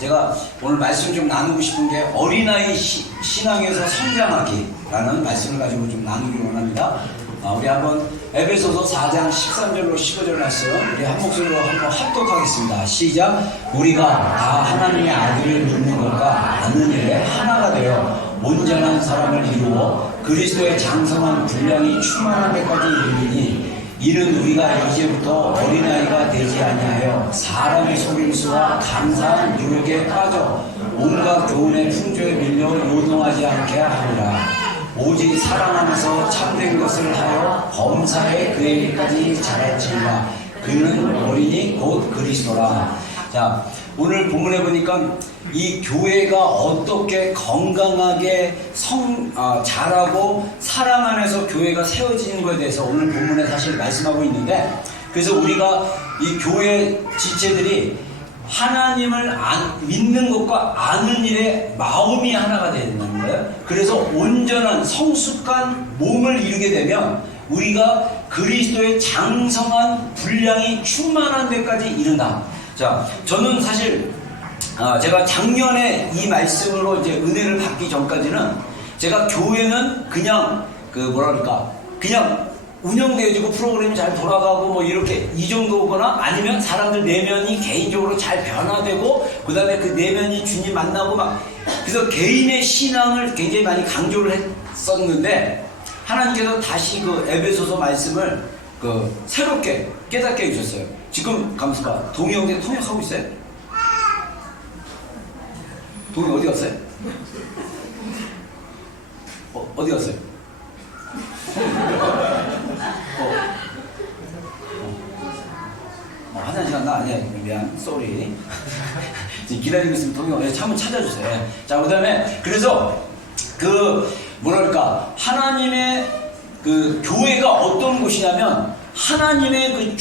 제가 오늘 말씀 좀 나누고 싶은 게 어린아이 신앙에서 성장하기라는 말씀을 가지고 좀 나누기 원합니다. 우리 한번 에베소서 4장 13절로 15절 말씀 우리 한 목소리로 한번 합독하겠습니다. 시작. 우리가 다 하나님의 아들을 믿는 것과 아는 일에 하나가 되어 온전한 사람을 이루어 그리스도의 장성한 분량이 충만한 데까지 이르니 이는 우리가 이제부터 어린아이가 되지 아니하여 사람의 속임수와 감사한 유혹에 빠져 온갖 교훈의 풍조에 밀려 요동하지 않게 하리라. 오직 사랑하면서 참된 것을 하여 범사에 그에게까지 자랄지니라. 그는 어린이 곧 그리스도라. 자, 오늘 본문에 보니까 이 교회가 어떻게 건강하게 자라고 사랑 안에서 교회가 세워지는 것에 대해서 오늘 본문에 사실 말씀하고 있는데, 그래서 우리가 이 교회 지체들이 하나님을 믿는 것과 아는 일에 마음이 하나가 되야 된다는 거예요. 그래서 온전한 성숙한 몸을 이루게 되면 우리가 그리스도의 장성한 분량이 충만한 데까지 이른다. 자, 저는 사실 제가 작년에 이 말씀으로 이제 은혜를 받기 전까지는 제가 교회는 그냥 그냥 운영되어지고 프로그램이 잘 돌아가고 뭐 이렇게 이 정도거나 아니면 사람들 내면이 개인적으로 잘 변화되고 그 다음에 그 내면이 주님 만나고 막 그래서 개인의 신앙을 굉장히 많이 강조를 했었는데 하나님께서 다시 그 에베소서 말씀을 새롭게 깨닫게 해주셨어요. 지금 가만있어 동희 형제 통역하고 있어요? 동희 어디 갔어요? 어디 갔어요? 화장실 갔나? 아니야, 미안, 쏘리. 지금 기다리고 있으면 동영 한번 찾아주세요. 자, 그 다음에 그래서 하나님의 그 교회가 어떤 곳이냐면 하나님의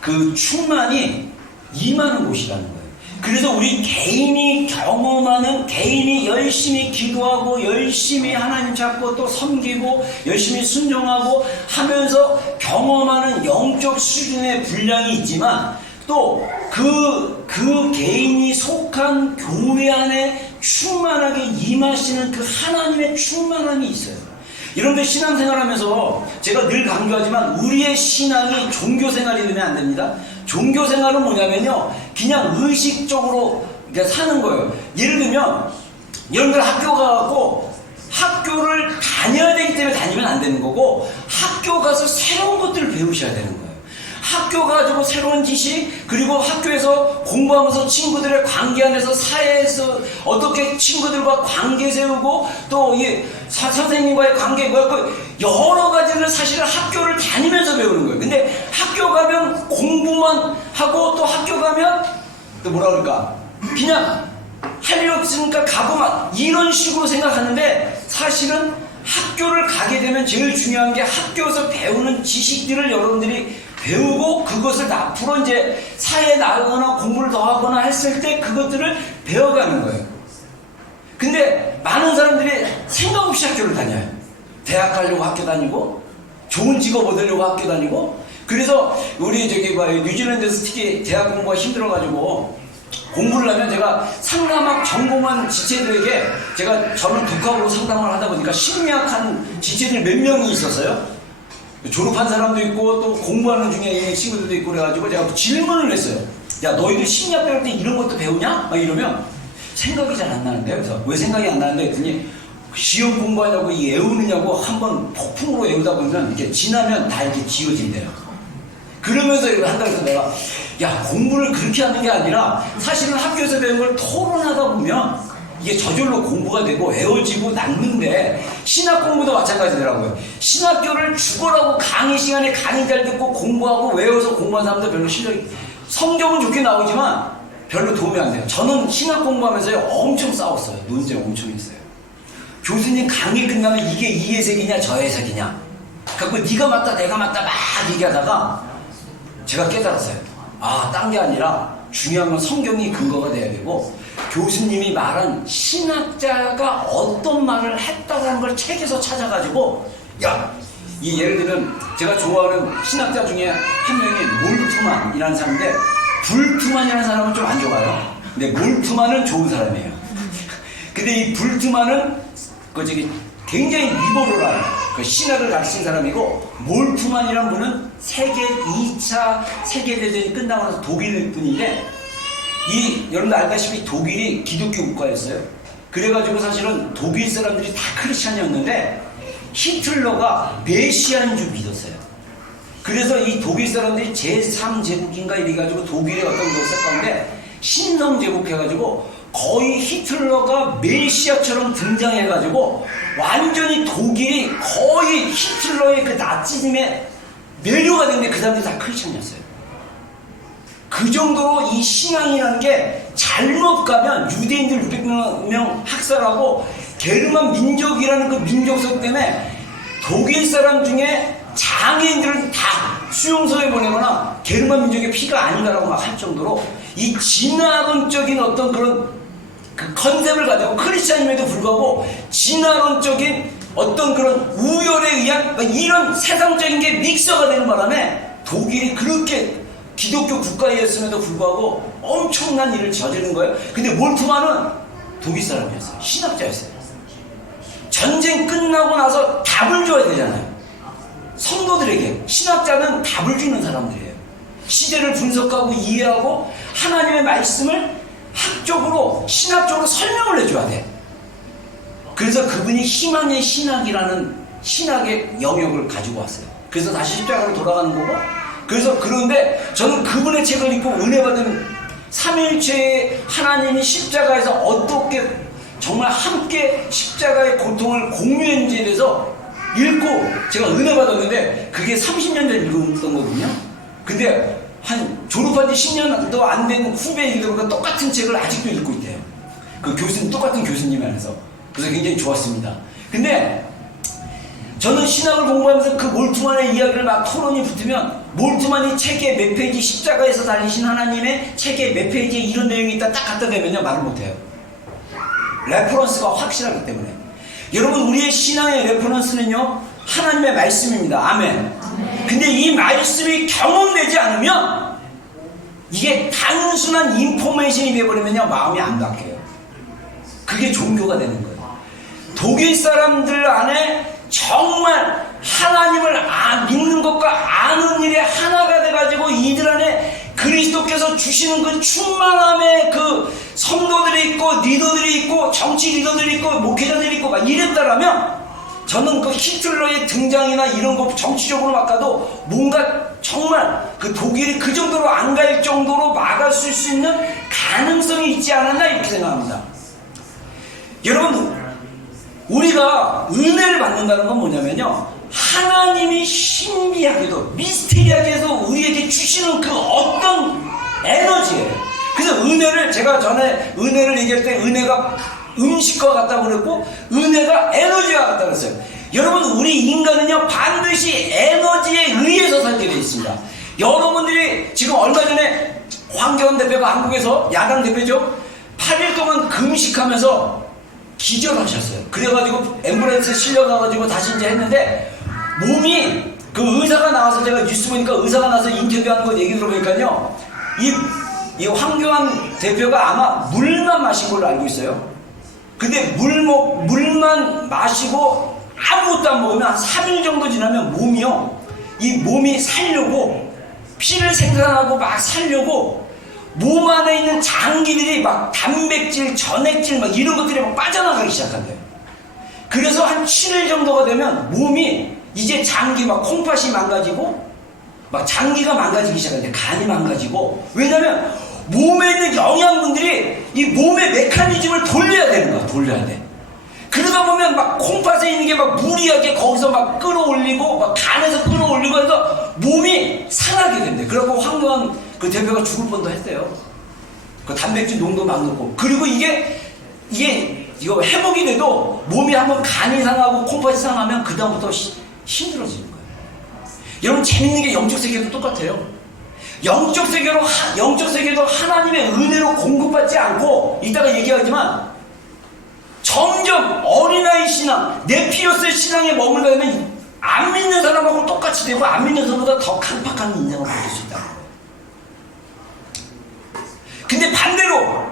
그 충만이 임하는 곳이라는 거예요. 그래서 우리 개인이 경험하는, 개인이 열심히 기도하고 열심히 하나님 찾고 또 섬기고 열심히 순종하고 하면서 경험하는 영적 수준의 분량이 있지만 또 그 개인이 속한 교회 안에 충만하게 임하시는 그 하나님의 충만함이 있어요. 여러분들 신앙생활 하면서 제가 늘 강조하지만 우리의 신앙이 종교생활이 되면 안 됩니다. 종교생활은 뭐냐면요, 그냥 의식적으로 사는 거예요. 예를 들면 여러분들 학교 가갖고 학교를 다녀야 되기 때문에 다니면 안 되는 거고, 학교 가서 새로운 것들을 배우셔야 되는 거예요. 학교 가지고 새로운 지식, 그리고 학교에서 공부하면서 친구들의 관계 안에서 사회에서 어떻게 친구들과 관계 세우고 또 선생님과의 관계 여러 가지를 사실은 학교를 다니면서 배우는 거예요. 근데 학교 가면 공부만 하고 또 학교 가면 또 그냥 할 일 없으니까 가고만 이런 식으로 생각하는데, 사실은 학교를 가게 되면 제일 중요한 게 학교에서 배우는 지식들을 여러분들이 배우고 그것을 앞으로 이제 사회에 나가거나 공부를 더 하거나 했을 때 그것들을 배워가는 거예요. 근데 많은 사람들이 생각 없이 학교를 다녀요. 대학 가려고 학교 다니고 좋은 직업 얻으려고 학교 다니고. 그래서 우리 뉴질랜드에서 특히 대학 공부가 힘들어가지고 공부를 하면 제가 상담학 전공한 지체들에게 저는 독학으로 상담을 하다 보니까 심리학한 지체들이 몇 명이 있었어요. 졸업한 사람도 있고 또 공부하는 중에 있는 친구들도 있고 그래가지고 제가 질문을 했어요. 야, 너희들 심리학 배울 때 이런 것도 배우냐? 막 이러면 생각이 잘 안 나는데요. 그래서 왜 생각이 안 나는데 했더니 시험 공부하냐고 외우느냐고 한번 폭풍으로 외우다 보면 이렇게 지나면 다 이렇게 지워진대요. 그러면서 이걸 한다 해서 내가 공부를 그렇게 하는 게 아니라 사실은 학교에서 배운 걸 토론하다 보면 이게 저절로 공부가 되고 외워지고 남는데, 신학 공부도 마찬가지더라고요. 신학교를 죽어라고 강의 시간에 강의 잘 듣고 공부하고 외워서 공부한 사람들 별로 실력이, 성적은 좋게 나오지만 별로 도움이 안 돼요. 저는 신학 공부하면서 엄청 싸웠어요. 논쟁 엄청 했어요. 교수님 강의 끝나면 이게 이 해석이냐 저 해석이냐 갖고 네가 맞다 내가 맞다 막 얘기하다가 제가 깨달았어요. 딴 게 아니라 중요한 건 성경이 근거가 돼야 되고, 교수님이 말한 신학자가 어떤 말을 했다는 걸 책에서 찾아가지고 예를 들면 제가 좋아하는 신학자 중에 한 명이 몰트만이라는 사람인데, 불트만이라는 사람은 좀 안 좋아요. 근데 몰트만은 좋은 사람이에요. 근데 이 불트만은 굉장히 리버럴한 신학을 가르친 사람이고, 몰트만이란 분은 2차 세계대전이 끝나고 나서 독일 분인데, 여러분들 알다시피 독일이 기독교 국가였어요. 그래가지고 사실은 독일 사람들이 다 크리스찬이었는데 히틀러가 메시아인 줄 믿었어요. 그래서 이 독일 사람들이 제3제국인가 이래가지고 독일의 어떤 것을 가운데 신성제국해가지고 거의 히틀러가 메시아처럼 등장해가지고 완전히 독일이 거의 히틀러의 그 나치즘에 매료가 됐는데 그 사람들이 다 크리스찬이었어요. 그 정도로 이 신앙이라는 게 잘못 가면 유대인들 600명 학살하고 게르만 민족이라는 그 민족성 때문에 독일 사람 중에 장애인들을 다 수용소에 보내거나 게르만 민족의 피가 아니다라고 막 할 정도로 이 진화론적인 어떤 그런 그 컨셉을 가지고 크리스찬임에도 불구하고 진화론적인 어떤 그런 우열에 의한 이런 세상적인 게 믹서가 되는 바람에 독일이 그렇게 기독교 국가였음에도 불구하고 엄청난 일을 저지른 거예요. 근데 몰트만은 독일 사람이었어요. 신학자였어요. 전쟁 끝나고 나서 답을 줘야 되잖아요. 성도들에게. 신학자는 답을 주는 사람들이에요. 시대를 분석하고 이해하고 하나님의 말씀을 학적으로 신학적으로 설명을 해줘야 돼. 그래서 그분이 희망의 신학이라는 신학의 영역을 가지고 왔어요. 그래서 다시 십자가로 돌아가는 거고, 그래서 그런데 저는 그분의 책을 읽고 은혜 받은 삼위일체의 하나님이 십자가에서 어떻게 정말 함께 십자가의 고통을 공유했는지에 대해서 읽고 제가 은혜 받았는데, 그게 30년 전 읽었던 거거든요. 근데 한 졸업한 지 10년도 안 된 후배들과 똑같은 책을 아직도 읽고 있대요. 그 교수님, 똑같은 교수님 안에서. 그래서 굉장히 좋았습니다. 근데 저는 신학을 공부하면서 그 몰트만의 이야기를 막 토론이 붙으면, 몰트만이 책에 몇 페이지, 십자가에서 달리신 하나님의 책에 몇 페이지에 이런 내용이 있다 딱 갖다 대면요 말을 못해요. 레퍼런스가 확실하기 때문에. 여러분, 우리의 신앙의 레퍼런스는요 하나님의 말씀입니다. 아멘. 근데 이 말씀이 경험되지 않으면 이게 단순한 인포메이션이 되어버리면요 마음이 안 바뀌어요. 그게 종교가 되는 거예요. 독일 사람들 안에 정말 하나님을 믿는 것과 아는 일에 하나가 돼가지고 이들 안에 그리스도께서 주시는 그 충만함의 그 성도들이 있고 리더들이 있고 정치 리더들이 있고 목회자들이 있고 막 이랬다라면, 저는 그 히틀러의 등장이나 이런 거 정치적으로 막 가도 뭔가 정말 그 독일이 그 정도로 안 갈 정도로 막았을 수 있는 가능성이 있지 않았나 이렇게 생각합니다. 여러분, 우리가 은혜를 받는다는 건 뭐냐면요, 하나님이 신비하게도 미스테리하게 해서 우리에게 주시는 그 어떤 에너지예요. 그래서 은혜를, 제가 전에 은혜를 얘기할 때 은혜가 음식과 같다고 그랬고 은혜가 에너지와 같다고 그랬어요. 여러분, 우리 인간은요 반드시 에너지에 의해서 살게 되어 있습니다. 여러분들이 지금 얼마 전에 황교안 대표가 한국에서 야당 대표죠, 8일 동안 금식하면서 기절하셨어요. 그래가지고 앰뷸런스에 실려가가지고 다시 이제 했는데, 몸이, 그 의사가 나와서, 제가 뉴스 보니까 의사가 나와서 인터뷰하는 거 얘기 들어보니까요, 이 황교안 대표가 아마 물만 마신 걸로 알고 있어요. 근데 물만 마시고 아무것도 안 먹으면 한 3일 정도 지나면 몸이 살려고, 피를 생산하고 막 살려고 몸 안에 있는 장기들이 막 단백질, 전액질 막 이런 것들이 막 빠져나가기 시작한대요. 그래서 한 7일 정도가 되면 몸이 이제 장기 막 콩팥이 망가지고 막 장기가 망가지기 시작한대. 간이 망가지고. 왜냐면 몸에 있는 영양분들이 이 몸의 메커니즘을 돌려야 되는 거야. 돌려야 돼. 그러다 보면 막 콩팥에 있는 게 막 무리하게 거기서 막 끌어올리고 막 간에서 끌어올리고 해서 몸이 상하게 된대. 그래갖고 황교안 그 대표가 죽을 뻔도 했대요. 그 단백질 농도 막 넣고. 그리고 이거 회복이 돼도 몸이 한번 간이 상하고 콩팥이 상하면 그다음부터 힘들어지는 거예요. 여러분, 재밌는 게 영적 세계도 똑같아요. 영적 세계도 하나님의 은혜로 공급받지 않고, 이따가 얘기하지만 점점 어린아이 신앙, 네피로스의 신앙에 머물러면 안 믿는 사람하고 똑같이 되고 안 믿는 사람보다 더 강팍한 인생을 가질 수 있다. 근데 반대로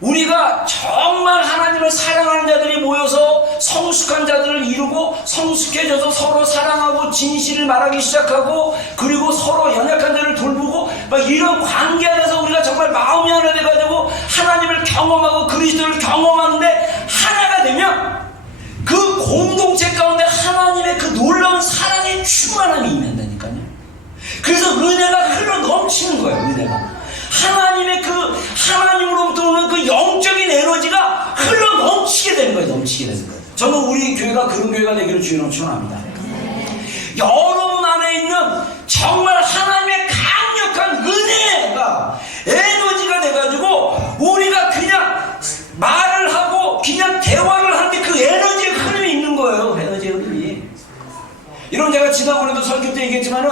우리가 정말 하나님을 사랑하는 자들이 모여서 성숙한 자들을 이루고 성숙해져서 서로 사랑하고 진실을 말하기 시작하고 그리고 서로 연약한 자를 돌보고 막 이런 관계 안에서 우리가 정말 마음이 하나 돼가지고 하나님을 경험하고 그리스도를 경험하는데 하나가 되면 그 공동체 가운데 하나님의 그 놀라운 사랑의 충만함이 임한다니까요. 그래서 은혜가 흘러 넘치는 거예요. 은혜가 하나님의 그 하나님으로부터 오는 그 영적인 에너지가 흘러 넘치게 되는 거예요. 넘치게 되는 거예요. 저는 우리 교회가 그런 교회가 되기를 주님으로 축원합니다. 여러분 안에 있는 정말 하나님의 강력한 은혜가 에너지가 돼가지고 우리가 그냥 말을 하고 그냥 대화를 하는데 그 에너지의 흐름이 있는 거예요. 에너지의 흐름이. 이런 제가 지난번에도 설교 때 얘기했지만은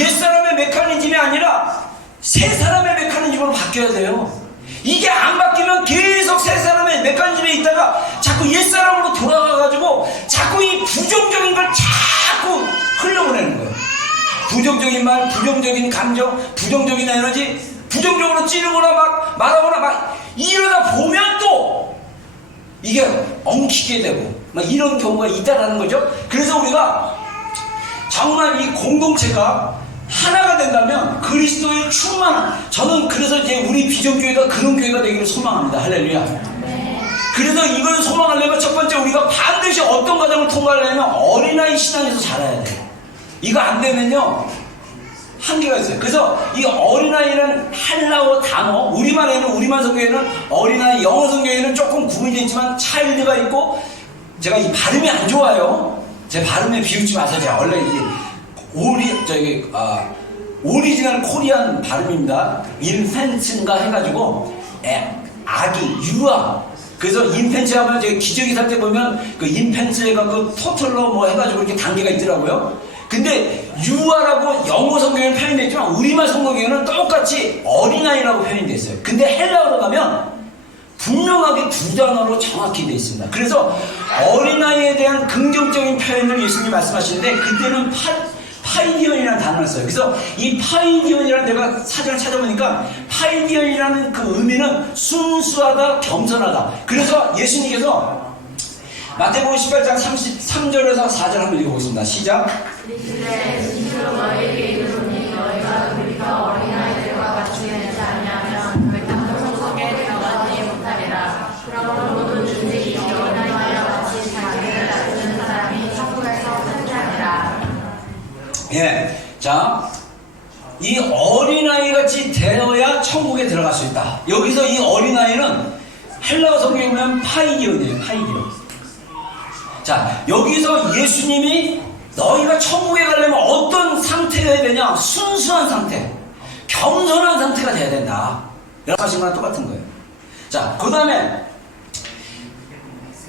옛사람의 메커니즘이 아니라 새 사람의 메커니즘으로 바뀌어야 돼요. 이게 안 바뀌면 계속 새 사람의 메커니즘에 있다가 자꾸 옛사람으로 돌아가가지고 자꾸 이 부정적인 걸 자꾸 흘려보내는 거예요. 부정적인 말, 부정적인 감정, 부정적인 에너지, 부정적으로 찌르거나 막 말하거나 막 이러다 보면 또 이게 엉키게 되고 막 이런 경우가 있다라는 거죠. 그래서 우리가 정말 이 공동체가 하나가 된다면 그리스도의 충만함. 저는 그래서 이제 우리 비전교회가 그런 교회가 되기를 소망합니다. 할렐루야. 그래서 이걸 소망하려면 첫 번째 우리가 반드시 어떤 과정을 통과하려면 어린아이 신앙에서 자라야 돼요. 이거 안 되면요 한계가 있어요. 그래서 이 어린아이라는 헬라어 단어, 우리만 성경에는 어린아이, 영어 성경에는 조금 구분이 있지만 차일드가 있고, 제가 이 발음이 안 좋아요. 제 발음에 비웃지 마세요. 제가 원래 이 오리지널 코리안 발음입니다. 인펜츠인가 해가지고 아기, 유아. 그래서 인펜츠 하면 제가 기저귀 살 때 보면 그 인펜츠 해가지고 토털로 뭐 해가지고 이렇게 단계가 있더라고요. 근데 유아라고 영어 성경에는 표현됐지만 우리말 성경에는 똑같이 어린아이라고 표현되어 있어요. 근데 헬라어로 가면 분명하게 두 단어로 정확히 되어 있습니다. 그래서 어린아이에 대한 긍정적인 표현을 예수님이 말씀하시는데 그때는 파이디언이라는 단어를 써요. 그래서 이 파이디언이라는 내가 사전을 찾아보니까 파이디언이라는 그 의미는 순수하다, 겸손하다. 그래서 예수님께서 마태복음 18장 33절에서 4절 한번 읽어보겠습니다. 시작. 진실로 너희에게 이르노니 너희가 그리스도 어린아이들과 같이 되지 아니하면 결단코 천국에 들어가지 못하리라. 그러므로 모든 주들이 어린아이와 같이 자기를 낮추는 사람이 천국에서 승리하리라. 예, 자, 이 어린아이 같이 되어야 천국에 들어갈 수 있다. 여기서 이 어린아이는 헬라어 성경에 보면 파이디언이에요. 파이디언. 자, 여기서 예수님이 너희가 천국에 가려면 어떤 상태여야 되냐? 순수한 상태, 겸손한 상태가 돼야 된다. 여러분 하신 거랑 똑같은 거예요. 자, 그 다음에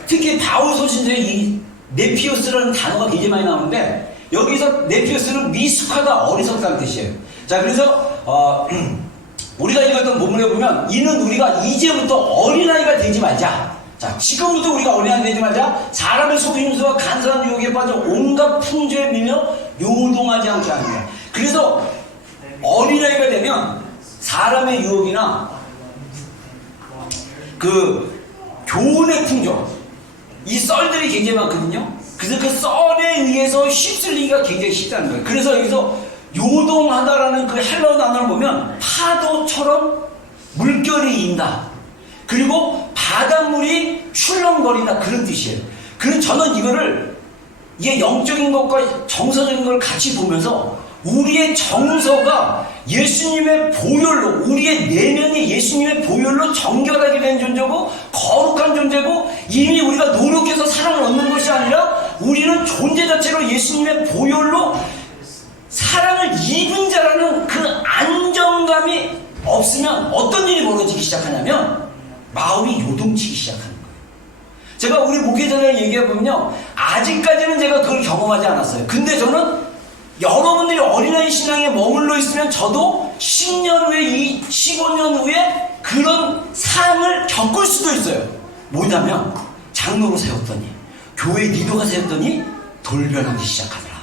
특히 바울 소신서에 이 네피오스라는 단어가 굉장히 많이 나오는데 여기서 네피오스는 미숙하다, 어리석다는 뜻이에요. 자, 그래서 우리가 읽었던 본문에 보면 이는 우리가 이제부터 어린아이가 되지 말자. 자, 지금부터 우리가 어린아이 되지 말자. 사람의 속임수와 간사한 유혹에 빠져 온갖 풍조에 밀려 요동하지 않게 하는 거야. 그래서 어린아이가 되면 사람의 유혹이나 그 교훈의 풍조, 이 썰들이 굉장히 많거든요. 그래서 그 썰에 의해서 휩쓸리기가 굉장히 쉽다는 거예요. 그래서 여기서 요동하다라는 그 헬라어 단어를 보면 파도처럼 물결이 인다. 그리고 바닷물이 출렁거린다, 그런 뜻이에요. 그래서 저는 이게 영적인 것과 정서적인 걸 같이 보면서 우리의 정서가 예수님의 보혈로, 우리의 내면이 예수님의 보혈로 정결하게 된 존재고 거룩한 존재고 이미 우리가 노력해서 사랑을 얻는 것이 아니라 우리는 존재 자체로 예수님의 보혈로 사랑을 입은 자라는 그 안정감이 없으면 어떤 일이 벌어지기 시작하냐면 마음이 요동치기 시작하는 거예요. 제가 우리 목회자들 얘기해보면요, 아직까지는 제가 그걸 경험하지 않았어요. 근데 저는 여러분들이 어린아이 신앙에 머물러 있으면 저도 10년 후에 15년 후에 그런 상을 겪을 수도 있어요. 뭐냐면 장로로 세웠더니, 교회 리더가 세웠더니 돌변하기 시작하더라.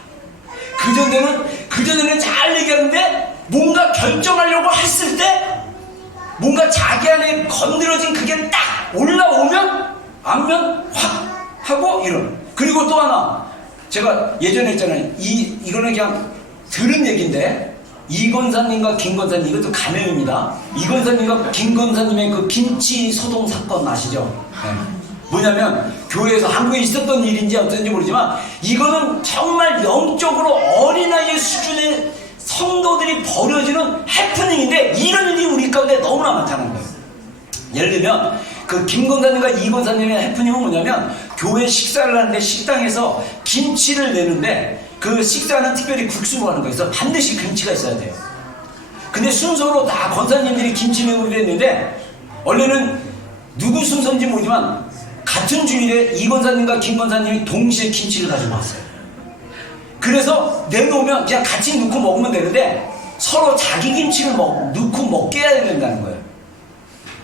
그전에는 잘 얘기하는데 뭔가 결정하려고 했을 때 뭔가 자기 안에 건드려진 그게 안면 확 하고 이런. 그리고 또 하나 제가 예전에 했잖아요. 이거는 그냥 들은 얘기인데 이 권사님과 김 권사님, 이것도 가명입니다. 이 권사님과 김 권사님의 그 김치 소동 사건 아시죠? 네. 뭐냐면 교회에서 한국에 있었던 일인지 어떤지 모르지만 이거는 정말 영적으로 어린아이 수준의 성도들이 벌어지는 해프닝인데 이런 일이 우리 가운데 너무나 많다는 거예요. 예를 들면 그 김 권사님과 이 권사님의 해프닝은 뭐냐면 교회 식사를 하는데 식당에서 김치를 내는데 그 식사는 특별히 국수로 하는 거여서 반드시 김치가 있어야 돼요. 근데 순서로 다 권사님들이 김치 내고 그랬는데 원래는 누구 순서인지 모르지만 같은 주일에 이 권사님과 김 권사님이 동시에 김치를 가지고 왔어요. 그래서 내놓으면 그냥 같이 넣고 먹으면 되는데 서로 자기 김치를 넣고 먹게 해야 된다는 거예요.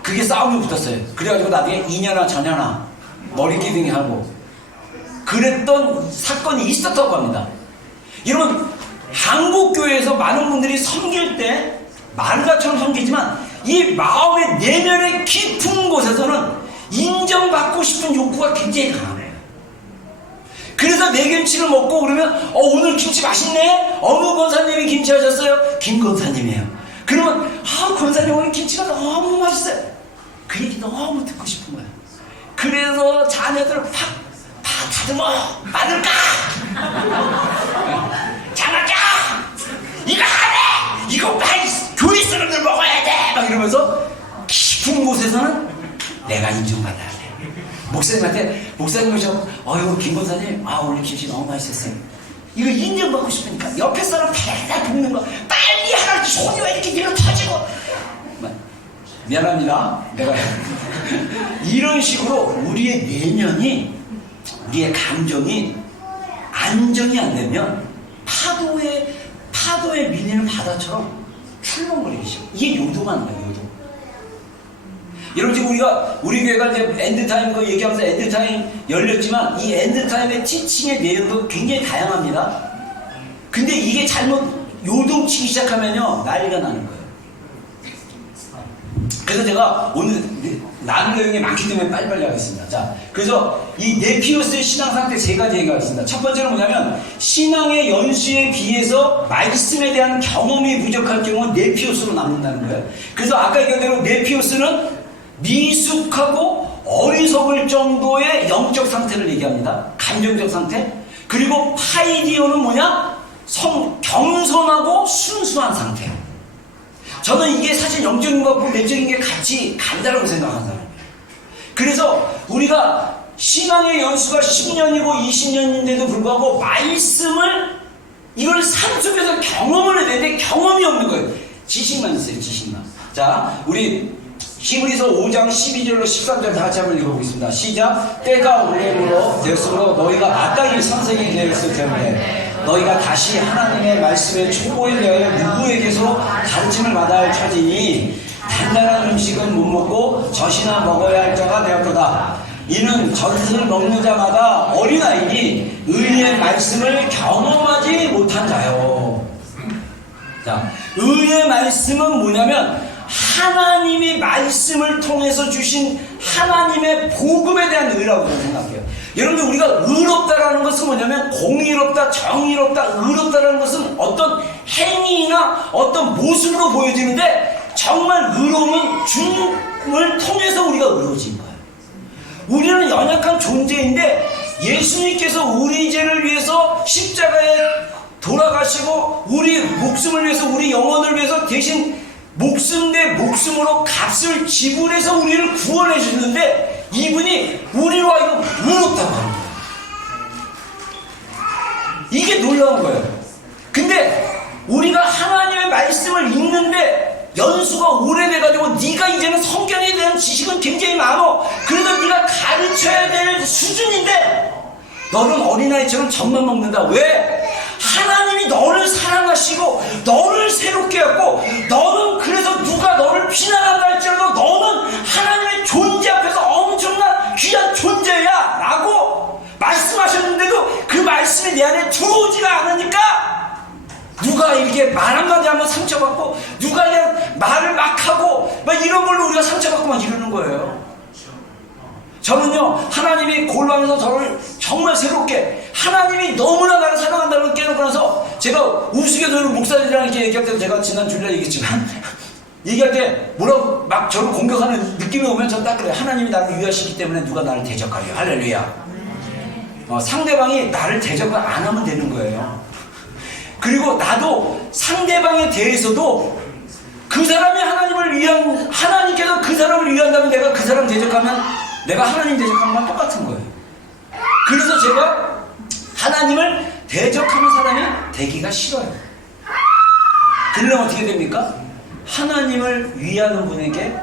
그게 싸움이 붙었어요. 그래가지고 나중에 이년아 저년아 머리기둥이 하고 그랬던 사건이 있었다고 합니다. 여러분 한국교회에서 많은 분들이 섬길 때 말가처럼 섬기지만 이 마음의 내면의 깊은 곳에서는 인정받고 싶은 욕구가 굉장히 강해요. 그래서 내 김치를 먹고 그러면 오늘 김치 맛있네? 어느 권사님이 김치 하셨어요? 김 권사님이에요. 그러면 권사님 오늘 김치가 너무 맛있어요. 그 얘기 너무 듣고 싶은 거예요. 그래서 자녀들을 팍 다듬어. 마늘 까! 장을 까! 이거 하래! 이거 교회 사람들 먹어야 돼! 막 이러면서 깊은 곳에서는 내가 인정받아야 돼. 목사님 오셔서 김 권사님 오늘 김치 너무 맛있었어요. 이거 인정받고 싶으니까 옆에 사람 다 볶는 거 빨리 하라. 손이 왜 이렇게 밀어 터지고. 미안합니다. 내가 이런 식으로 우리의 내면이 우리의 감정이 안정이 안 되면 파도에 밀리는 바다처럼 출렁거리기 시작. 이게 요동하는 거예요. 요동. 여러분 지금 우리 교회가 이제 엔드타임 거 얘기하면서 엔드타임 열렸지만 이 엔드타임의 티칭의 내용도 굉장히 다양합니다. 근데 이게 잘못 요동치기 시작하면요 난리가 나는 거예요. 그래서 제가 오늘 나눈 내용이 많기 때문에 빨리빨리 하겠습니다. 자, 그래서 이 네피오스의 신앙 상태 세 가지 얘기하겠습니다. 첫 번째는 뭐냐면 신앙의 연수에 비해서 말씀에 대한 경험이 부족할 경우는 네피오스로 남는다는 거예요. 그래서 아까 얘기한 대로 네피오스는 미숙하고 어리석을 정도의 영적 상태를 얘기합니다. 감정적 상태. 그리고 파이디오는 뭐냐? 겸손하고 순수한 상태예요. 저는 이게 사실 영적인 것과 내적인 게 같이 간다라고 생각하는 사람이에요. 그래서 우리가 신앙의 연수가 10년이고 20년인데도 불구하고 말씀을 이걸 삶 속에서 경험을 해야 되는데 경험이 없는 거예요. 지식만 있어요. 지식만. 자, 우리 히브리서 5장 12절로 13절 다 같이 한번 읽어보겠습니다. 시작. 때가 오래므로 되었으므로 너희가 마땅히 선생이 되었을 때문에 너희가 다시 하나님의 말씀에 초보에 대하여 누구에게서 가르침을 받아야 할 처지니 단단한 음식은 못 먹고 젖이나 먹어야 할 자가 되었도다. 이는 젖을 먹는 자마다 어린아이니 의의 말씀을 경험하지 못한 자요. 자, 의의 말씀은 뭐냐면 하나님이 말씀을 통해서 주신 하나님의 복음에 대한 의라고 생각해요. 여러분들 우리가 의롭다라는 것은 뭐냐면 공의롭다, 정의롭다, 의롭다라는 것은 어떤 행위나 어떤 모습으로 보여지는데 정말 의로움은 주님을 통해서 우리가 의로워진 거예요. 우리는 연약한 존재인데 예수님께서 우리 죄를 위해서 십자가에 돌아가시고 우리 목숨을 위해서 우리 영혼을 위해서 대신 목숨 대 목숨으로 값을 지불해서 우리를 구원해 주셨는데 이분이 우리로 하여금 의롭다고 하는 거예요. 이게 놀라운 거예요. 근데 우리가 하나님의 말씀을 읽는데 연수가 오래돼가지고 네가 이제는 성경에 대한 지식은 굉장히 많어. 그래서 네가 가르쳐야 될 수준인데 너는 어린아이처럼 젖만 먹는다. 왜? 하나님이 너를 사랑하시고 너를 새롭게 하고 너는 그래서 누가 너를 비난한다 할지라도 너는 하나님의 존재 앞에서 엄청난 귀한 존재야 라고 말씀하셨는데도 그 말씀이 내 안에 들어오지가 않으니까 누가 이렇게 말 한마디 하면 상처받고 누가 그냥 말을 막 하고 막 이런 걸로 우리가 상처받고 막 이러는 거예요. 저는요 골방에서 저를 정말 새롭게 하나님이 너무나 나를 사랑한다는 걸 깨닫고 나서 제가 우스갯소리로 목사님이랑 이렇게 얘기할 때도 제가 지난 주일날 얘기했지만 얘기할 때 뭐라고 막 저를 공격하는 느낌이 오면 전 딱 그래요. 하나님이 나를 위하시기 때문에 누가 나를 대적하려. 할렐루야. 상대방이 나를 대적을 안 하면 되는 거예요. 그리고 나도 상대방에 대해서도 그 사람이 하나님을 위한, 하나님께서 그 사람을 위한다면 내가 그 사람 대적하면 내가 하나님 대적하는 건 똑같은 거예요. 그래서 제가 하나님을 대적하는 사람이 되기가 싫어요. 그러면 어떻게 됩니까? 하나님을 위하는 분에게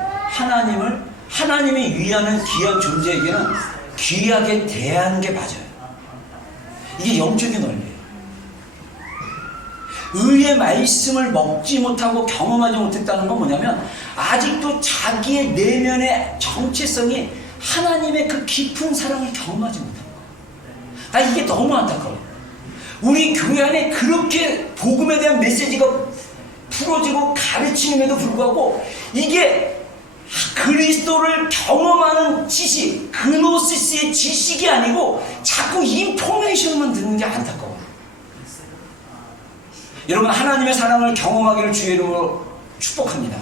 하나님이 위하는 귀한 존재에게는 귀하게 대하는 게 맞아요. 이게 영적인 원리예요. 의의 말씀을 먹지 못하고 경험하지 못했다는 건 뭐냐면 아직도 자기의 내면의 정체성이 하나님의 그 깊은 사랑을 경험하지 못한 거예요. 나 이게 너무 안타까워요. 우리 교회 안에 그렇게 복음에 대한 메시지가 풀어지고 가르치는에도 불구하고 이게 그리스도를 경험하는 지식, 그노시스의 지식이 아니고 자꾸 인포메이션만 듣는 게 안타까워요. 여러분, 하나님의 사랑을 경험하기를 주의 이름으로 축복합니다.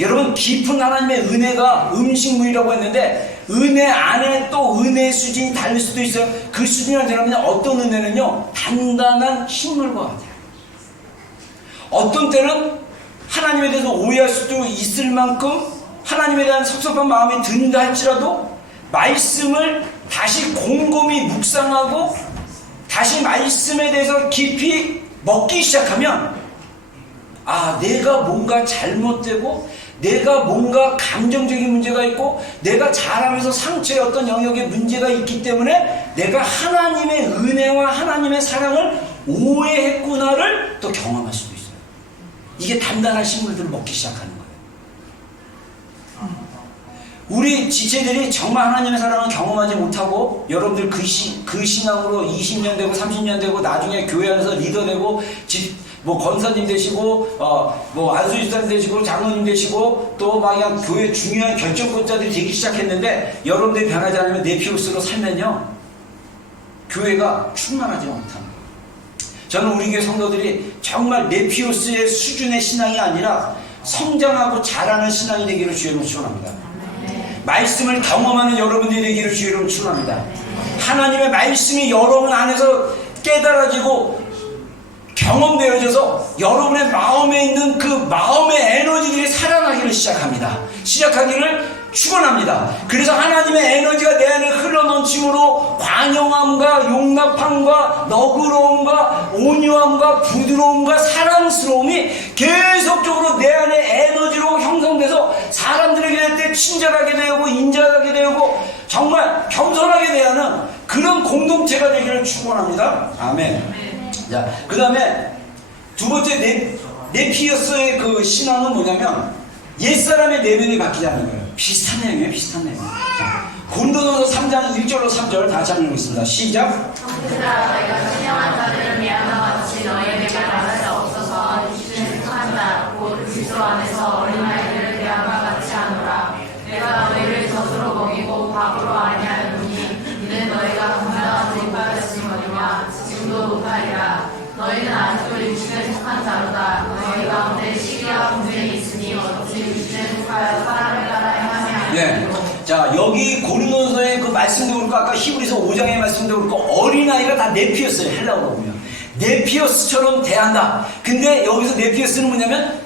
여러분, 깊은 하나님의 은혜가 음식물이라고 했는데 은혜 안에 또 은혜의 수준이 다를 수도 있어요. 그 수준이라 들으면 어떤 은혜는요, 단단한 식물과 같아요. 어떤 때는 하나님에 대해서 오해할 수도 있을 만큼 하나님에 대한 섭섭한 마음이 든다 할지라도 말씀을 다시 곰곰이 묵상하고 다시 말씀에 대해서 깊이 먹기 시작하면 내가 뭔가 잘못되고 내가 뭔가 감정적인 문제가 있고 내가 잘하면서 상처의 어떤 영역에 문제가 있기 때문에 내가 하나님의 은혜와 하나님의 사랑을 오해했구나를 또 경험할 수도 있어요. 이게 단단한 식물들을 먹기 시작하는 거예요. 우리 지체들이 정말 하나님의 사랑을 경험하지 못하고 여러분들 그 신앙으로 20년 되고 30년 되고 나중에 교회 안에서 리더 되고 권사님 되시고 안수집사님 되시고 장로님 되시고 또 막 그냥 교회 중요한 결정권자들이 되기 시작했는데 여러분들이 변하지 않으면 네피우스로 살면요 교회가 충만하지 못합니다. 저는 우리 교회 성도들이 정말 네피우스의 수준의 신앙이 아니라 성장하고 자라는 신앙이 되기를 주의로 축원합니다. 말씀을 경험하는 여러분들이 되기를 주의로 축원합니다. 하나님의 말씀이 여러분 안에서 깨달아지고 경험되어져서 여러분의 마음에 있는 그 마음의 에너지들이 살아나기를 시작하기를 축원합니다. 그래서 하나님의 에너지가 내 안에 흘러넘침으로 관용함과 용납함과 너그러움과 온유함과 부드러움과 사랑스러움이 계속적으로 내 안에 에너지로 형성돼서 사람들에게 될 때 친절하게 되고 인자하게 되고 정말 겸손하게 대하는 그런 공동체가 되기를 축원합니다. 아멘. 자, 그 다음에 두 번째 네피어스의 그 신앙은 뭐냐면 옛사람의 내면이 바뀌지 않는 거예요. 비슷한 내용이에요. 비슷한 내용. 자, 고린도전서 3장 1절로 3절 다 같이 읽겠습니다. 시작. 그들아 내가 신령한 자들을 미안함과 같이 너희에게 말할 수 없어서 주의 축한다. 곧 그리스도 안에서 어린아이들을 대함과 같이 하노라. 내가 너희를 젖으로 먹이고 밥으로 아니하였느니 이는 너희가 건강하지 못하였으니와 지금도 못하리라. 너희는 아직도 육신에 속한 자로다. 너희 가운데 시기와 분쟁이 있으니 어찌 육신에 속하여 사람을 따라 행하냐. 네. 자, 여기 고린도서의 그 말씀도 그렇고 아까 히브리서 5장의 말씀도 그렇고 어린아이가 다 네피어스예요. 헬라어로 보면 네피어스처럼 대한다. 근데 여기서 네피어스는 뭐냐면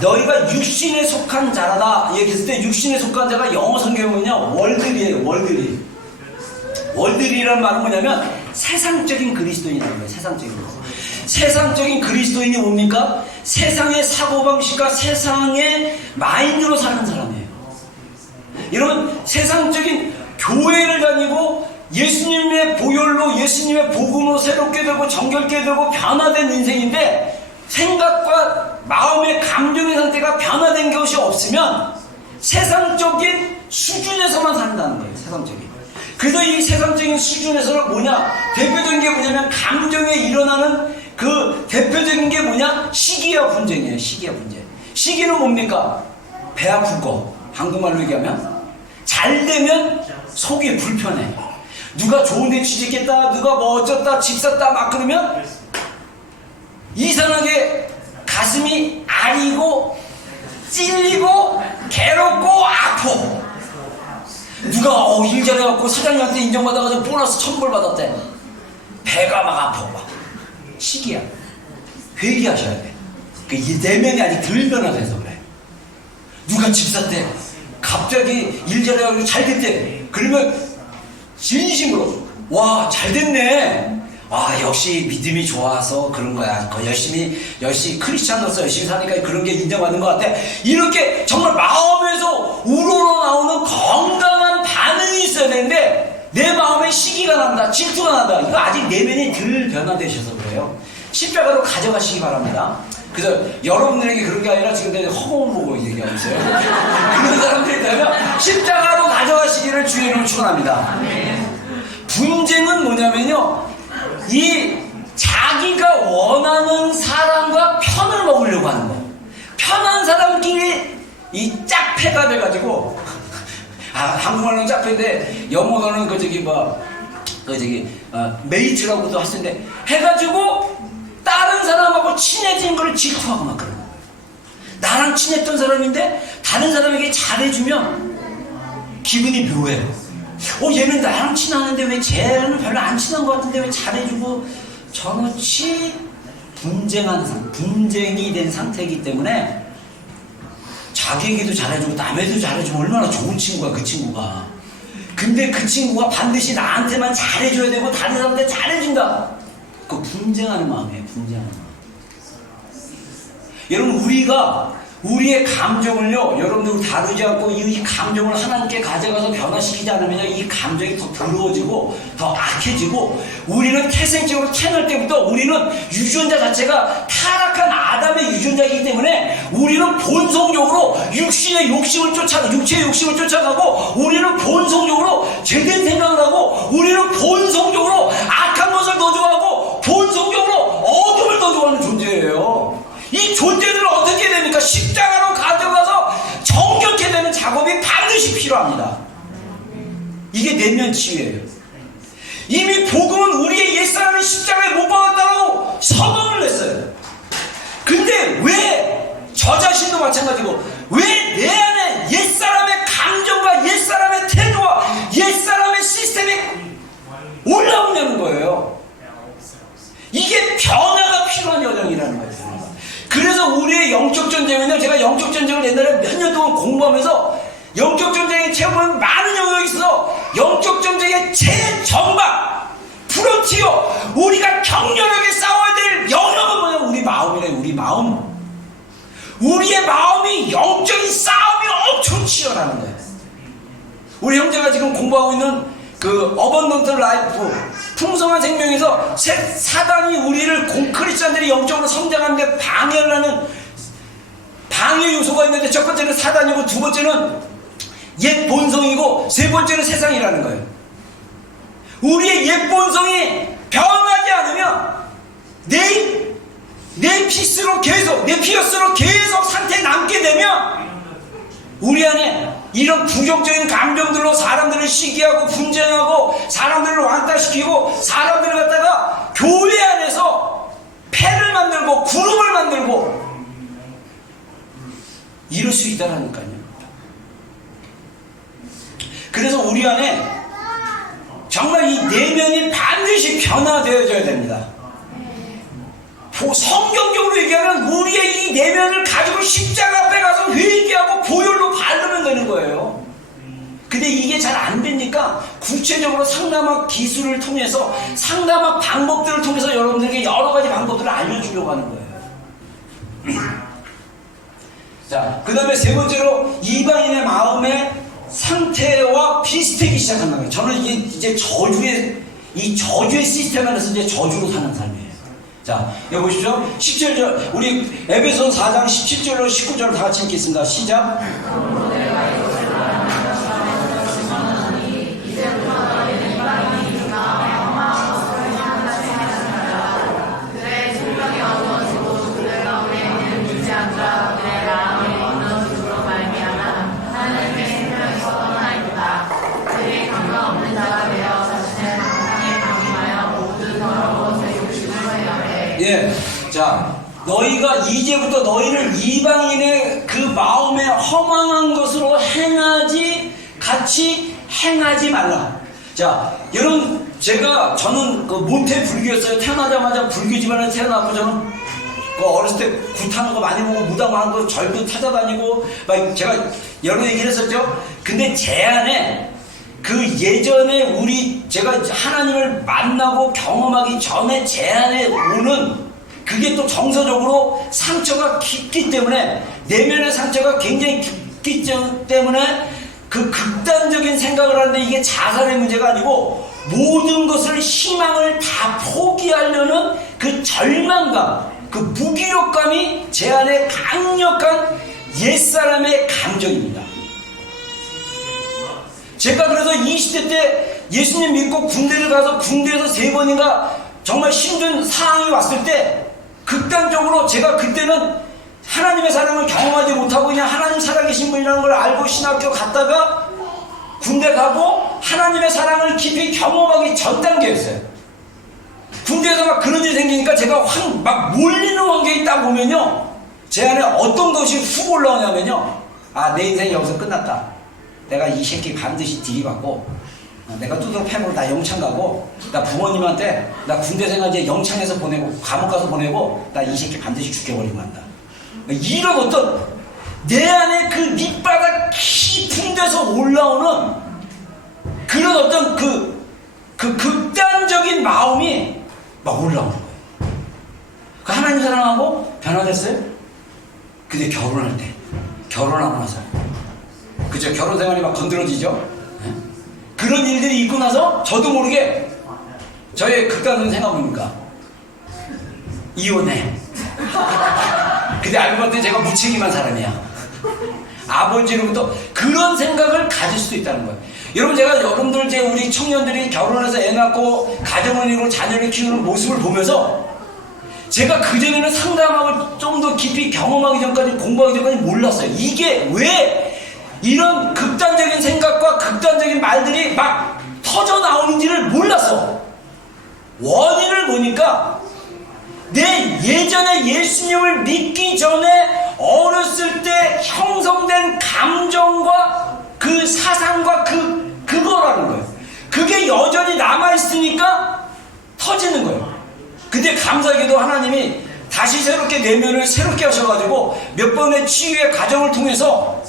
너희가 육신에 속한 자라다 얘기했을 때 육신에 속한 자가 영어 성경에 보면 월들이에요. 월들이란 말은 뭐냐면 세상적인 그리스도인이라는 거예요. 세상적인 그리스도인이 뭡니까? 세상의 사고방식과 세상의 마인드로 사는 사람이에요. 여러분, 세상적인 교회를 다니고 예수님의 보혈로 예수님의 복음으로 새롭게 되고 정결게 되고 변화된 인생인데 생각과 마음의 감정의 상태가 변화된 것이 없으면 세상적인 수준에서만 산다는 거예요. 세상적인. 그래서 이 세상적인 수준에서는 뭐냐? 대표적인 게 뭐냐면 감정에 일어나는 그 대표적인 게 뭐냐? 시기와 분쟁이에요. 시기는 뭡니까? 배 아픈 거. 한국말로 얘기하면 잘 되면 속이 불편해. 누가 좋은데 취직했다, 누가 뭐 어쩌다, 집 샀다 막 그러면 이상하게 가슴이 아리고 찔리고 괴롭고 아파. 누가 일 잘해갖고 사장님한테 인정받아가지고 보너스 1,000불 받았대. 배가 막 아파. 막. 시기야. 회개하셔야 돼. 이 내면이 아직 덜 변화돼서 그래. 누가 집 샀대. 갑자기 일 잘해가지고 잘 됐대. 그러면 진심으로 와, 잘 됐네. 아, 역시 믿음이 좋아서 그런 거야. 열심히 크리스찬으로서 열심히 사니까 그런 게 인정받는 것 같아. 이렇게 정말 마음에서 우러러 나오는 건강한 반응이 있어야 되는데 내 마음에 시기가 난다, 질투가 난다. 이거 아직 내면이 덜 변화되셔서 그래요. 십자가로 가져가시기 바랍니다. 그래서 여러분들에게 그런 게 아니라 지금 내가 허공을 보고 얘기하고 있어요. 그런 사람들이 있다면 십자가로 가져가시기를 주의 이름으로 축원합니다. 분쟁은 뭐냐면요, 이 자기가 원하는 사람과 편을 먹으려고 하는 거. 편한 사람끼리 이 짝패가 돼가지고, 한국말로는 짝패인데 영어로는 메이트라고도 할 수 있는데 해가지고 다른 사람하고 친해진 걸 질투하고 막 그러는 거야. 나랑 친했던 사람인데 다른 사람에게 잘해주면 기분이 묘해. 얘는 나랑 친하는데 왜 쟤는 별로 안 친한 것 같은데 왜 잘해주고. 저같이 분쟁이 된 상태이기 때문에 자기에게도 잘해주고 남에도 잘해주면 얼마나 좋은 친구야, 그 친구가. 근데 그 친구가 반드시 나한테만 잘해줘야 되고 다른 사람한테 잘해준다. 그 분쟁하는 마음이에요. 분쟁하는 마음. 여러분, 우리의 감정을요, 여러분들 다루지 않고 이 감정을 하나님께 가져가서 변화시키지 않으면 이 감정이 더 더러워지고 더 악해지고, 우리는 태생적으로 태어날 때부터 우리는 유전자 자체가 타락한 아담의 유전자이기 때문에 우리는 본성적으로 육체의 욕심을 쫓아가고, 우리는 본성적으로 죄된 생각을 하고, 우리는 본성적으로 악한 것을 더 좋아하고, 본성적으로 어둠을 더 좋아하는 존재예요. 이 존재들을 어떻게 해야 됩니까? 십자가로 가져가서 정결케 되는 작업이 반드시 필요합니다. 이게 내면 치유예요. 이미 복음은 우리의 옛사람을 십자가에 못 박았다고 선언을 했어요. 근데 왜 저 자신도 마찬가지고 왜 내 안에 옛사람의 감정과 옛사람의 태도와 옛사람의 시스템이 올라오냐는 거예요. 이게 변화가 필요한 여정이라는 거예요. 그래서 우리의 영적 전쟁은요, 제가 영적 전쟁을 옛날에 몇 년 동안 공부하면서 영적 전쟁에 체험한 많은 영역이 있어서 영적 전쟁의 최전방 프론티어, 우리가 격렬하게 싸워야 될 영역은 뭐냐면 우리 마음이래. 우리 마음. 우리의 마음이 영적인 싸움이 엄청 치열하는 거예요. 우리 형제가 지금 공부하고 있는 그 어번던트 라이프, 풍성한 생명에서 사단이 우리를 크리스찬들이 영적으로 성장하는데 방해를 하는 방해 요소가 있는데, 첫 번째는 사단이고, 두 번째는 옛 본성이고, 세 번째는 세상이라는 거예요. 우리의 옛 본성이 변하지 않으면 내 피스로 계속 상태에 남게 되면 우리 안에 이런 부정적인 감정들로 사람들을 시기하고 분쟁하고 사람들을 왕따시키고 사람들을 갖다가 교회 안에서 패를 만들고 그룹을 만들고 이럴 수 있다라니까요. 그래서 우리 안에 정말 이 내면이 반드시 변화되어져야 됩니다. 성경적으로 얘기하면 우리의 이 내면을 가지고 십자가 앞에 가서 회개하고 보혈로 바르면 되는 거예요. 근데 이게 잘 안 되니까 구체적으로 상담학 기술을 통해서, 상담학 방법들을 통해서 여러분들에게 여러 가지 방법들을 알려주려고 하는 거예요. 자, 그 다음에 세 번째로 이방인의 마음의 상태와 비슷하기 시작한다는 거예요. 저는 이게 이제 저주의 시스템 안에서 이제 저주로 사는 삶이에요. 자, 여기 보십시오. 17절, 우리 에베소서 4장 17절로 19절 다 같이 읽겠습니다. 시작. 예. 자, 너희가 이제부터 너희를 이방인의 그 마음에 허망한 것으로 같이 행하지 말라. 자, 여러분, 저는 그 모태 불교였어요. 태어나자마자 불교 집안에 태어났고, 저는 그 어렸을 때 굿하는 거 많이 보고 무당하는 거 절도 찾아다니고, 막 제가 여러 얘기를 했었죠. 근데 제 안에 그 예전에 제가 하나님을 만나고 경험하기 전에 제 안에 오는 그게 또 정서적으로 상처가 깊기 때문에, 내면의 상처가 굉장히 깊기 때문에 그 극단적인 생각을 하는데, 이게 자살의 문제가 아니고 모든 것을 희망을 다 포기하려는 그 절망감, 그 무기력감이 제 안에 강력한 옛사람의 감정입니다. 제가 그래서 20대 때 예수님 믿고 군대를 가서 군대에서 3번인가 정말 힘든 상황이 왔을 때 극단적으로 제가 그때는 하나님의 사랑을 경험하지 못하고 그냥 하나님 살아계신 분이라는 걸 알고 신학교 갔다가 군대 가고 하나님의 사랑을 깊이 경험하기 전 단계였어요. 군대에서 막 그런 일이 생기니까 제가 막 몰리는 환경이 딱 오면요, 제 안에 어떤 것이 훅 올라오냐면요, 아, 내 인생이 여기서 끝났다. 내가 이 새끼 반드시 들이받고, 내가 뚜드러 패고 나 영창 가고, 나 부모님한테 나 군대 생활제 영창에서 보내고 감옥 가서 보내고, 나 이 새끼 반드시 죽여버리고 한다. 이런 어떤 내 안에 그 밑바닥 깊은 데서 올라오는 그런 어떤 그 극단적인 마음이 막 올라오는 거예요. 그 하나님 사랑하고 변화됐어요? 근데 결혼하고 나서 그죠? 결혼 생활이 막 건드러지죠? 네? 그런 일들이 있고 나서 저도 모르게 저의 극단적인 생각은 뭡니까? 이혼해. 근데 알고 봤더니 제가 무책임한 사람이야. 아버지로부터 그런 생각을 가질 수도 있다는 거예요. 여러분, 제가 여러분들 이제 우리 청년들이 결혼해서 애 낳고 가정을 이루고 자녀를 키우는 모습을 보면서 제가 그전에는 상담하고 좀 더 깊이 경험하기 전까지, 공부하기 전까지 몰랐어요. 이게 왜 이런 극단적인 생각과 극단적인 말들이 막 터져 나오는지를 몰랐어. 원인을 보니까 내 예전에 예수님을 믿기 전에 어렸을 때 형성된 감정과 그 사상과 그거라는 거예요. 그게 여전히 남아있으니까 터지는 거예요. 근데 감사하게도 하나님이 다시 새롭게 내면을 새롭게 하셔가지고 몇 번의 치유의 과정을 통해서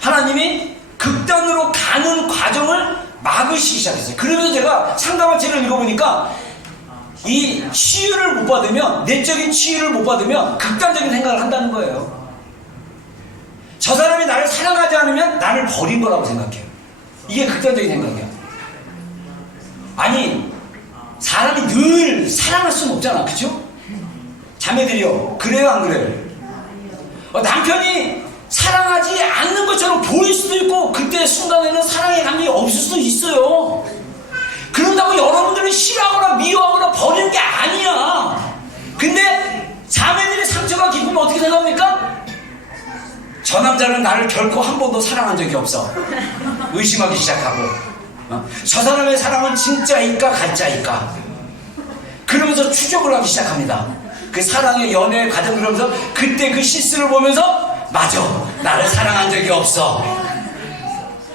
하나님이 극단으로 가는 과정을 막으시기 시작했어요. 그러면서 제가 상담할 책을 읽어보니까 이 치유를 못 받으면, 내적인 치유를 못 받으면 극단적인 생각을 한다는 거예요. 저 사람이 나를 사랑하지 않으면 나를 버린 거라고 생각해요. 이게 극단적인 생각이야. 아니, 사람이 늘 사랑할 수는 없잖아, 그쵸? 자매들이요, 그래요 안 그래요? 남편이 사랑하지 않는 것처럼 보일 수도 있고, 그때 순간에는 사랑의 감정이 없을 수도 있어요. 그런다고 여러분들은 싫어하거나 미워하거나 버리는 게 아니야. 근데 자매들의 상처가 깊으면 어떻게 생각합니까? 저 남자는 나를 결코 한 번도 사랑한 적이 없어. 의심하기 시작하고, 저 사람의 사랑은 진짜일까 가짜일까, 그러면서 추적을 하기 시작합니다. 그 사랑의 연애의 과정을 하면서 그때 그 실수를 보면서 맞아, 나를 사랑한 적이 없어.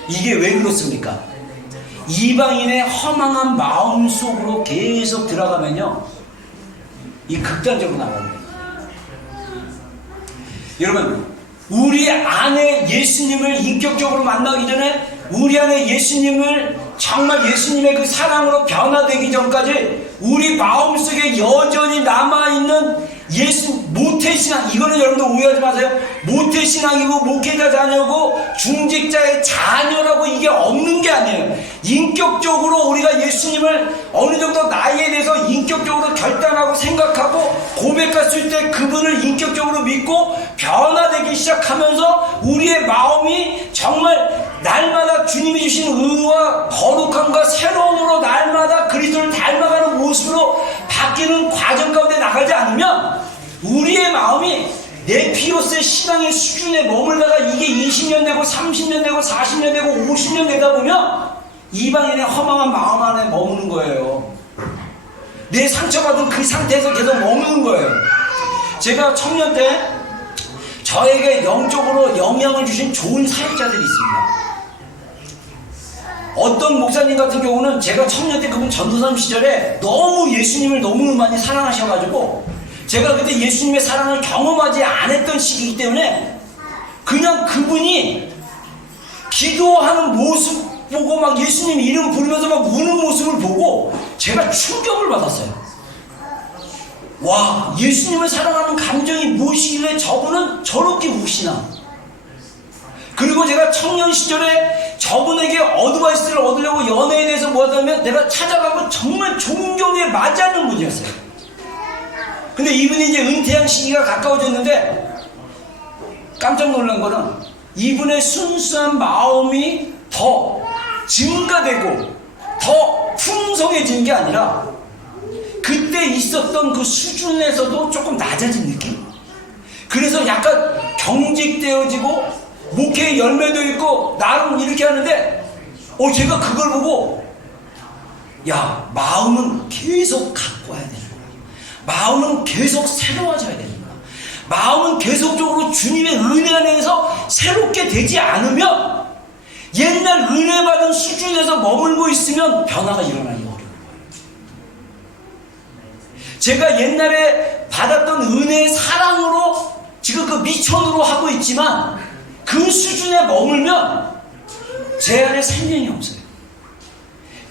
이게 왜 그렇습니까? 이방인의 허망한 마음 속으로 계속 들어가면요, 이 극단적으로 나갑니다. 여러분, 우리 안에 예수님을 인격적으로 만나기 전에, 우리 안에 예수님을 정말 예수님의 그 사랑으로 변화되기 전까지 우리 마음속에 여전히 남아있는 모태신앙, 이거는 여러분들 오해하지 마세요. 모태신앙이고 목회자 자녀고 중직자의 자녀라고 이게 없는 게 아니에요. 인격적으로 우리가 예수님을 어느 정도 나이에 대해서 인격적으로 결단하고 생각하고 고백했을 때 그분을 인격적으로 믿고 변화되기 시작하면서 우리의 마음이 정말 날마다 주님이 주신 의와 거룩함과 새로움으로 날마다 그리스도를 닮아가는 모습으로 바뀌는 과정 가운데 나가지 않으면 우리의 마음이 네피로스의 신앙의 수준에 머물다가 이게 20년 되고 30년 되고 40년 되고 50년 되다 보면 이방인의 허망한 마음 안에 머무는 거예요. 내 상처받은 그 상태에서 계속 머무는 거예요. 제가 청년 때 저에게 영적으로 영향을 주신 좋은 사역자들이 있습니다. 어떤 목사님 같은 경우는 제가 청년 때 그분 전도사님 시절에 너무 예수님을 너무 많이 사랑하셔가지고 제가 그때 예수님의 사랑을 경험하지 않았던 시기이기 때문에 그냥 그분이 기도하는 모습 보고 막 예수님 이름 부르면서 막 우는 모습을 보고 제가 충격을 받았어요. 와, 예수님을 사랑하는 감정이 무엇이길래 저분은 저렇게 우시나. 그리고 제가 청년 시절에 저분에게 어드바이스를 얻으려고 연애에 대해서 뭐하다면 내가 찾아가고 정말 존경에 맞이하는 분이었어요. 근데 이분이 이제 은퇴한 시기가 가까워졌는데 깜짝 놀란 거는 이분의 순수한 마음이 더 증가되고 더 풍성해진 게 아니라 그때 있었던 그 수준에서도 조금 낮아진 느낌? 그래서 약간 경직되어지고 목회에 열매도 있고 나름 이렇게 하는데 제가 그걸 보고 야, 마음은 계속 갖고 와야 되는구나. 마음은 계속 새로워져야 되는구나. 마음은 계속적으로 주님의 은혜 안에서 새롭게 되지 않으면 옛날 은혜 받은 수준에서 머물고 있으면 변화가 일어나기 어려워요. 제가 옛날에 받았던 은혜의 사랑으로 지금 그 미천으로 하고 있지만 그 수준에 머물면 제 안에 생명이 없어요.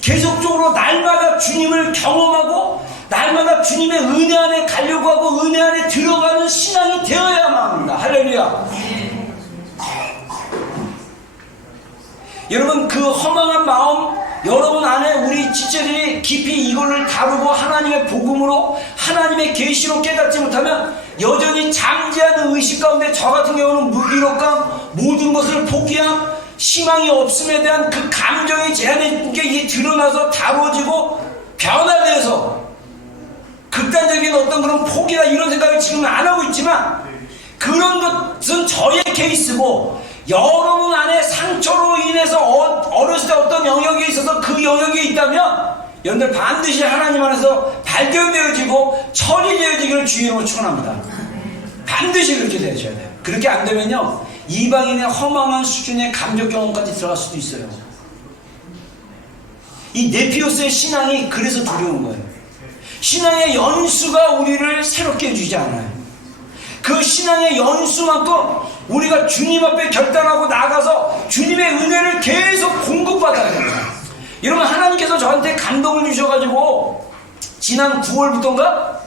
계속적으로 날마다 주님을 경험하고 날마다 주님의 은혜 안에 가려고 하고 은혜 안에 들어가는 신앙이 되어야만 합니다. 할렐루야. 여러분, 그 허망한 마음 여러분 안에 우리 지체들이 깊이 이거를 다루고 하나님의 복음으로 하나님의 계시로 깨닫지 못하면 여전히 잠재하는 의식 가운데 저 같은 경우는 무기력감, 모든 것을 포기함, 희망이 없음에 대한 그 감정이 제 안에 드러나서 다루어지고 변화돼서 극단적인 어떤 그런 포기나 이런 생각을 지금은 안 하고 있지만 그런 것은 저의 케이스고 여러분 안에 상처로 인해서 어렸을 때 어떤 영역에 있어서 그 영역이 있다면 여러분들 반드시 하나님 안에서 발견되어지고 처리되어지기를 주의로 축원합니다. 반드시 그렇게 되셔야 돼요. 그렇게 안 되면요 이방인의 허망한 수준의 감정 경험까지 들어갈 수도 있어요. 이 네피오스의 신앙이 그래서 두려운 거예요. 신앙의 연수가 우리를 새롭게 해주지 않아요. 그 신앙의 연수만큼 우리가 주님 앞에 결단하고 나가서 주님의 은혜를 계속 공급받아야 됩니다. 여러분, 하나님께서 저한테 감동을 주셔가지고 지난 9월부터인가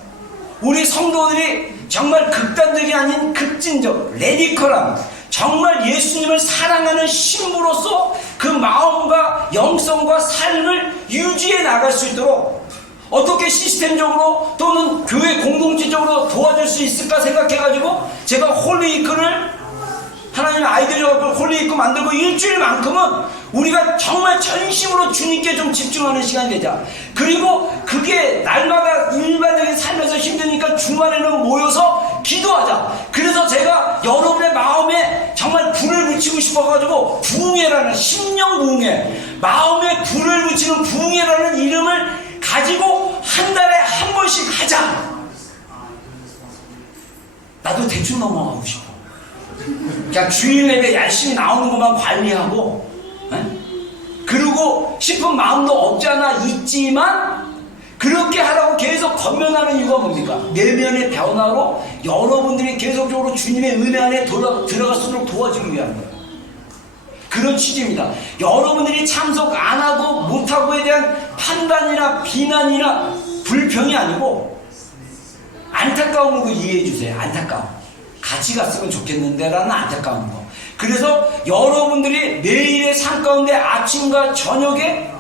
우리 성도들이 정말 극단적이 아닌 급진적 레디컬한 정말 예수님을 사랑하는 신부로서 그 마음과 영성과 삶을 유지해 나갈 수 있도록 어떻게 시스템적으로 또는 교회 공동체적으로 도와줄 수 있을까 생각해가지고 제가 홀리위크를 하나님의 아이디어로 홀리위크 만들고 일주일만큼은 우리가 정말 전심으로 주님께 좀 집중하는 시간이 되자. 그리고 그게 날마다 일반적인 삶에서 힘드니까 주말에는 모여서 기도하자. 그래서 제가 여러분의 마음에 정말 불을 붙이고 싶어가지고 부흥회라는 심령 부흥회, 마음에 불을 붙이는 부흥회라는 이름을 가지고 한 달에 한 번씩 하자. 나도 대충 넘어가고 싶어. 그냥 주일 예배 열심히 나오는 것만 관리하고 그러고 싶은 마음도 없지 않아 있지만 그렇게 하라고 계속 권면하는 이유가 뭡니까? 내면의 변화로 여러분들이 계속적으로 주님의 은혜 안에 들어갈 수 있도록 도와주기 위한 거예요. 그런 취지입니다. 여러분들이 참석 안 하고 못하고에 대한 판단이나 비난이나 불평이 아니고 안타까움으로 이해해 주세요. 안타까움. 같이 갔으면 좋겠는데 라는 안타까운 거. 그래서 여러분들이 매일의 삶 가운데 아침과 저녁에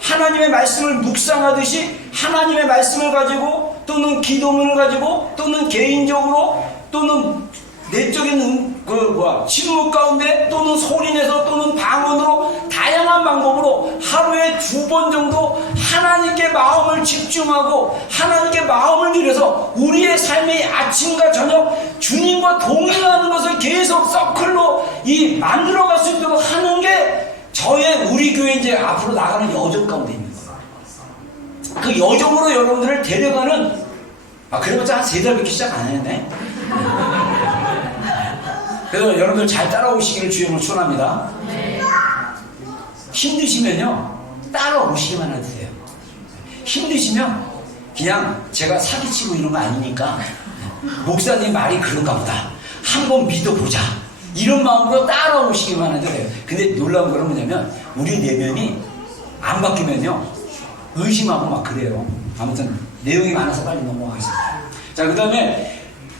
하나님의 말씀을 묵상하듯이 하나님의 말씀을 가지고 또는 기도문을 가지고 또는 개인적으로 또는 내적인 침묵 가운데 또는 소리내서 또는 방언으로 다양한 방법으로 하루에 2번 정도 하나님께 마음을 집중하고 하나님께 마음을 들여서 우리의 삶의 아침과 저녁 주님과 동행하는 것을 계속 서클로 만들어갈 수 있도록 하는 게 우리 교회 이제 앞으로 나가는 여정 가운데 있는 거예요. 그 여정으로 여러분들을 데려가는, 그래봤자 한 3달밖에 시작 안 했네. 그래서 여러분들 잘 따라오시기를 주님으로 축원합니다. 힘드시면요 따라오시기만 해주세요. 힘드시면 그냥 제가 사기치고 이런 거 아니니까 목사님 말이 그런가 보다 한번 믿어보자 이런 마음으로 따라오시기만 해도 돼요. 근데 놀라운 거는 뭐냐면 우리 내면이 안 바뀌면요 의심하고 막 그래요. 아무튼 내용이 많아서 빨리 넘어가겠습니다. 자, 그 다음에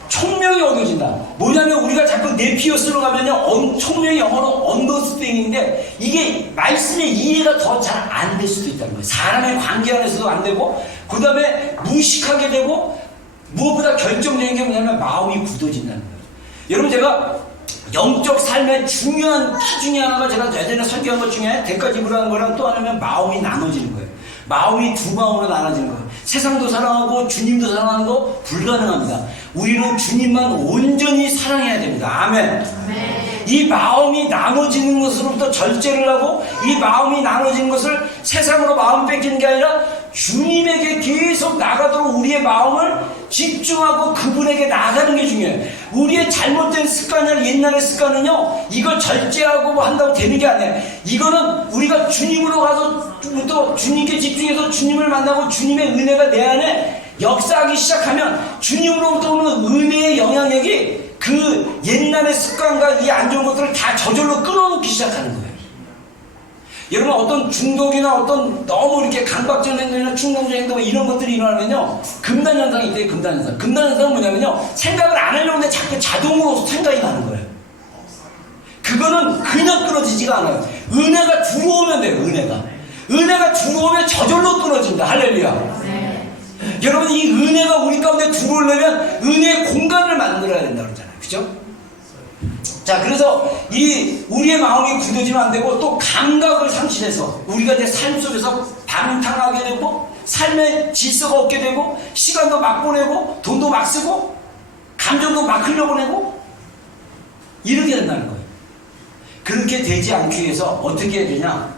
총명이 얻어진다. 뭐냐면 우리가 자꾸 네피어스로 가면요 총명이 영어로 언더스탠딩인데 이게 말씀의 이해가 더 잘 안 될 수도 있다는 거예요. 사람의 관계 안에서도 안 되고, 그 다음에 무식하게 되고, 무엇보다 결정적인 게 뭐냐면 마음이 굳어진다는 거예요. 여러분, 제가 영적 삶의 중요한 키 중에 하나가 제가 예전에 설교한 것 중에 대가지불하는 거랑 또 하나는 마음이 나눠지는 거예요. 마음이 두 마음으로 나눠지는 거예요. 세상도 사랑하고 주님도 사랑하는 거 불가능합니다. 우리는 주님만 온전히 사랑해야 됩니다. 아멘. 이 마음이 나눠지는 것으로부터 절제를 하고, 이 마음이 나눠지는 것을 세상으로 마음 뺏기는 게 아니라 주님에게 계속 나가도록 우리의 마음을 집중하고 그분에게 나가는 게 중요해요. 우리의 잘못된 습관이나 옛날의 습관은요 이걸 절제하고 뭐 한다고 되는 게 아니에요. 이거는 우리가 주님으로 가서 또 주님께 집중해서 주님을 만나고 주님의 은혜가 내 안에 역사하기 시작하면 주님으로부터 오는 은혜의 영향력이 그 옛날의 습관과 이 안 좋은 것들을 다 저절로 끊어놓기 시작하는 거예요. 여러분, 어떤 중독이나 어떤 너무 이렇게 강박적인 행동이나 충동적인 행동 이런 것들이 일어나면요 금단현상이 있대요. 금단현상. 금단현상은 뭐냐면요 생각을 안 하려고 하는데 자꾸 자동으로 생각이 나는 거예요. 그거는 그냥 끊어지지가 않아요. 은혜가 들어오면 돼요. 은혜가 들어오면 저절로 끊어진다. 할렐루야. 여러분, 이 은혜가 우리 가운데 들어오려면 은혜의 공간을 만들어야 된다 그러잖아요. 그죠? 자, 그래서 이 우리의 마음이 굳어지면 안 되고, 또 감각을 상실해서 우리가 이제 삶 속에서 방탕하게 되고, 삶의 질서가 없게 되고, 시간도 막 보내고, 돈도 막 쓰고, 감정도 막 흘려보내고, 이렇게 된다는 거예요. 그렇게 되지 않기 위해서 어떻게 해야 되냐?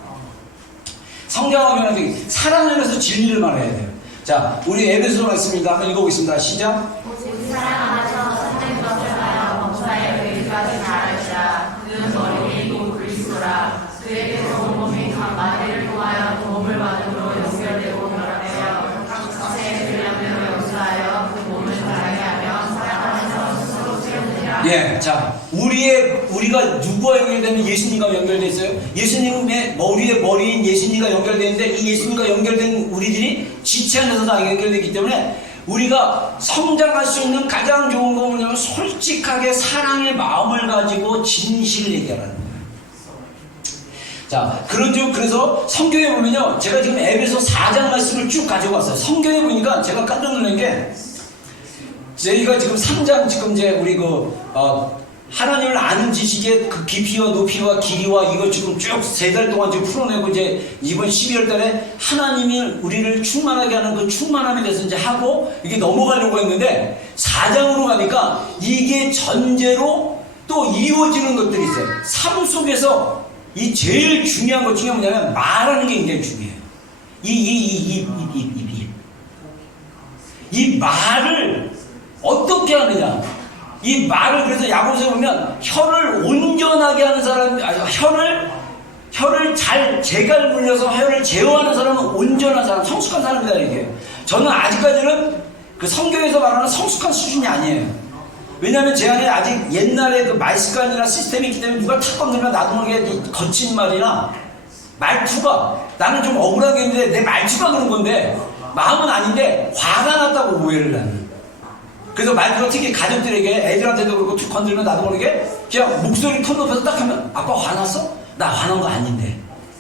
성경하면 사랑 안에서 진리를 말해야 돼요. 자, 우리 에베소 말씀입니다. 한번 읽어보겠습니다. 시작. 오직 사랑 안에서 선된 것을 하여 범사에 이르기까지 잘하시라. 그는 머리이고 그리스도라. 그에게서 온 몸이 각 마디를 통하여 도움을 받음으로 연결되고 결합되어 각자의 분량대로 역사하여 그 몸을 자라게 하며 사랑 안에서 스스로 채우느니라. 예, 자, 우리가 누구와 연결되면 예수님과 연결되어 있어요. 예수님의 머리에 머리인 예수님과 연결되어 있는데, 이 예수님과 연결된 우리들이 지체 안에서 다 연결되기 때문에 우리가 성장할 수 있는 가장 좋은 건 뭐냐면 솔직하게 사랑의 마음을 가지고 진실을 얘기하라는 거예요. 자, 그래서 성경에 보면요, 제가 지금 에베소 4장 말씀을 쭉 가져왔어요. 성경에 보니까 제가 깜짝 놀란 게, 저희가 지금 3장 지금 이제 우리 하나님을 아는 지식의 그 깊이와 높이와 길이와 이거 지금 쭉 3달 동안 지금 풀어내고, 이제 이번 12월 달에 하나님이 우리를 충만하게 하는 그 충만함에 대해서 이제 하고 이게 넘어가려고 했는데, 4장으로 가니까 이게 전제로 또 이루어지는 것들이 있어요. 삶 속에서 이 제일 중요한 것 중에 뭐냐면 말하는 게 굉장히 중요해요. 이 말을 어떻게 하느냐. 이 말을, 그래서 야고보서에 보면 혀를 온전하게 하는 사람, 혀를 잘 재갈 물려서 혀를 제어하는 사람은 온전한 사람, 성숙한 사람이다 이게. 저는 아직까지는 그 성경에서 말하는 성숙한 수준이 아니에요. 왜냐하면 제 안에 아직 옛날에 그 말습관이나 시스템이 있기 때문에 누가 탁 건드리면 나도 모르게 거친 말이나 말투가, 나는 좀 억울하게 했는데 내 말투가 그런 건데 마음은 아닌데 화가 났다고 오해를 하는. 그래서 말투가 특히 가족들에게, 애들한테도 그렇고 툭 건드리면 나도 모르게 그냥 목소리 톤 높여서 딱 하면 아빠 화났어? 나 화난 거 아닌데.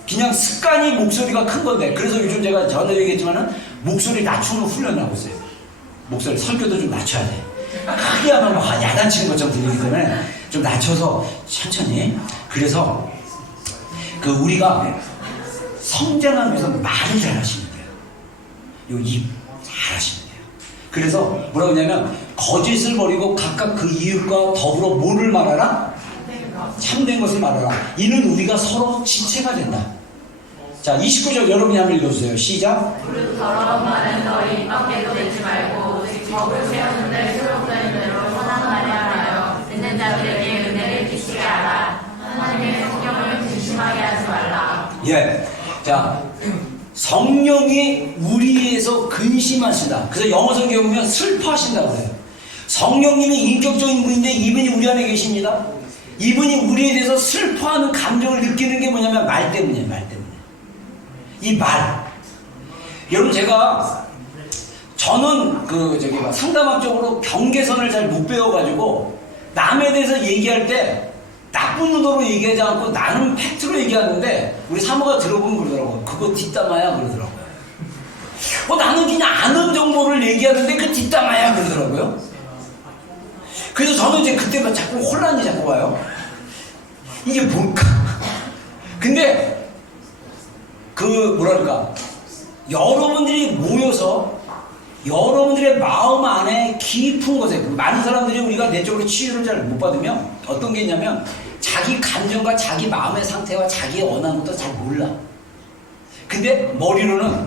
그냥 습관이 목소리가 큰 건데. 그래서 요즘 제가 전에 얘기했지만은 목소리 낮추는 훈련을 하고 있어요. 목소리 설교도 좀 낮춰야 돼. 크게 하면 막 야단치는 것처럼 들리기 때문에 좀 낮춰서 천천히. 그래서 그 우리가 성장하기 위해서 말을 잘 하시면 돼요. 요 입 잘 하시면 돼요. 그래서 뭐라고 하냐면 거짓을 버리고 각각 그 이웃과 더불어 뭐를 말하라? 참된 것을 말하라. 이는 우리가 서로 지체가 된다. 자, 29절 여러분이 한번 읽어주세요. 시작. 무릇 더러운 말은 너희 입 밖에도 내지 말고 오직 법을 세우는데 소용되는 대로 선한 말을 하여 듣는 자들에게 은혜를 끼치게 하라. 하나님의 성령을 근심하게 하지 말라. 예. 자, 성령이 우리에서 근심하시다. 그래서 영어 성경에 보면 슬퍼하신다고 그래요. 성령님이 인격적인 분인데 이분이 우리 안에 계십니다. 이분이 우리에 대해서 슬퍼하는 감정을 느끼는 게 뭐냐면 말 때문이에요. 말 때문에. 이 말. 여러분 저는 상담학적으로 경계선을 잘 못 배워가지고 남에 대해서 얘기할 때 나쁜 의도로 얘기하지 않고 나는 팩트로 얘기하는데 우리 사모가 들어보면 그러더라고요. 그거 뒷담화야 그러더라고요. 나는 그냥 아는 정보를 얘기하는데 그 뒷담화야 그러더라고요. 그래서 저는 이제 그때 자꾸 혼란이 자꾸 와요. 이게 뭘까? 근데 여러분들이 모여서 여러분들의 마음 안에 깊은 곳에 많은 사람들이 우리가 내적으로 치유를 잘 못 받으면 어떤 게 있냐면 자기 감정과 자기 마음의 상태와 자기의 원하는 것도 잘 몰라. 근데 머리로는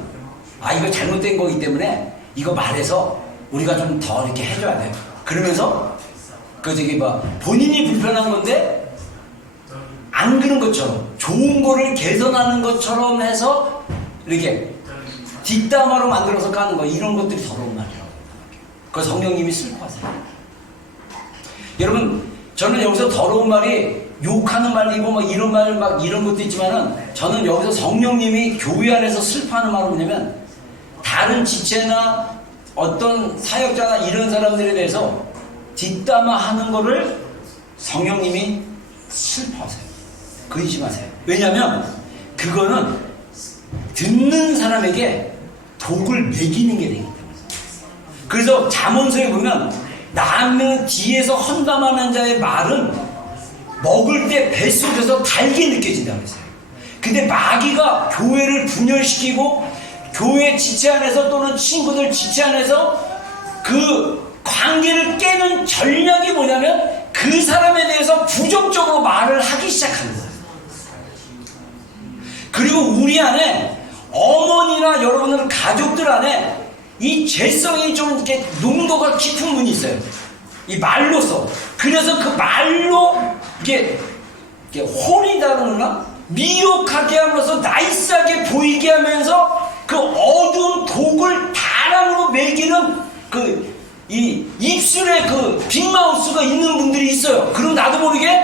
이거 잘못된 거기 때문에 이거 말해서 우리가 좀 더 이렇게 해줘야 돼. 그러면서 본인이 불편한 건데 안 그런 것처럼 좋은 거를 개선하는 것처럼 해서 이렇게 뒷담화로 만들어서 까는 거, 이런 것들이 더러운 말이라고. 그 성령님이 슬퍼하세요. 여러분, 저는 여기서 더러운 말이 욕하는 말이고 이런 말 이런 것도 있지만은 저는 여기서 성령님이 교회 안에서 슬퍼하는 말은 뭐냐면 다른 지체나 어떤 사역자나 이런 사람들에 대해서 뒷담화하는 거를 성령님이 슬퍼하세요. 근심하세요. 왜냐하면 그거는 듣는 사람에게 독을 먹이는 게 되기 때문에. 그래서 잠언서에 보면 남의 뒤에서 험담하는 자의 말은 먹을 때 뱃속에서 달게 느껴진다고 했어요. 근데 마귀가 교회를 분열시키고 교회 지체 안에서 또는 친구들 지체 안에서 그 관계를 깨는 전략이 뭐냐면 그 사람에 대해서 부정적으로 말을 하기 시작하는 거예요. 그리고 우리 안에 어머니나 여러분들 가족들 안에 이 죄성이 좀 이렇게 농도가 깊은 분이 있어요. 이 말로써. 그래서 그 말로 이게 홀이다 그러나 미혹하게 하면서 나이스하게 보이게 하면서 그 어두운 독을 다람으로 먹이는 이 입술에 빅마우스가 있는 분들이 있어요. 그럼 나도 모르게